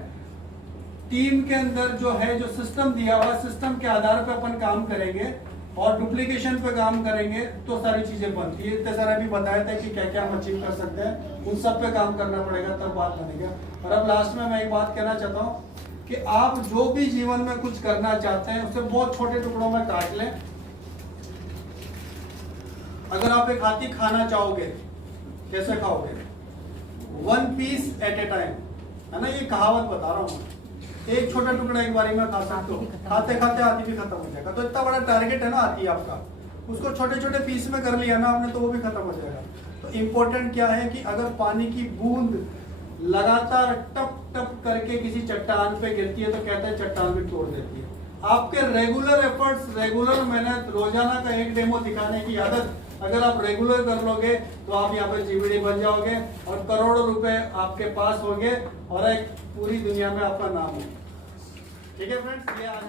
टीम के अंदर जो है, जो सिस्टम दिया हुआ, सिस्टम के आधार पर अपन काम करेंगे और डुप्लीकेशन पे काम करेंगे तो सारी चीजें बनती है। इतने सारे भी बताया था कि क्या क्या हम अचीव कर सकते हैं, उन सब पे काम करना पड़ेगा, तब बात बनेगा। और अब लास्ट में मैं एक बात कहना चाहता हूँ कि आप जो भी जीवन में कुछ करना चाहते हैं उसे बहुत छोटे टुकड़ों में काट लें। अगर आप एक हाथी खाना चाहोगे, कैसे खाओगे? 1 पीस एट ए टाइम, है ना? ये कहावत बता रहा हूँ मैं। एक छोटा टुकड़ा एक बारी में खा सकते हो, खाते खाते हाथी भी खत्म हो जाएगा। तो इतना बड़ा टारगेट है ना हाथी आपका, उसको छोटे छोटे पीस में कर लिया ना आपने तो वो भी खत्म हो जाएगा। तो इम्पोर्टेंट क्या है कि अगर पानी की बूंद लगातार टप टप करके किसी चट्टान पे गिरती है तो कहते हैं चट्टान भी तोड़ देती है। आपके रेगुलर एफर्ट्स, रेगुलर मेहनत, रोजाना का एक डेमो दिखाने की आदत अगर आप रेगुलर कर लोगे तो आप यहाँ पे जीबीडी बन जाओगे और करोड़ों रुपए आपके पास होंगे और एक पूरी दुनिया में आपका नाम हो। ठीक है फ्रेंड्स, ये आज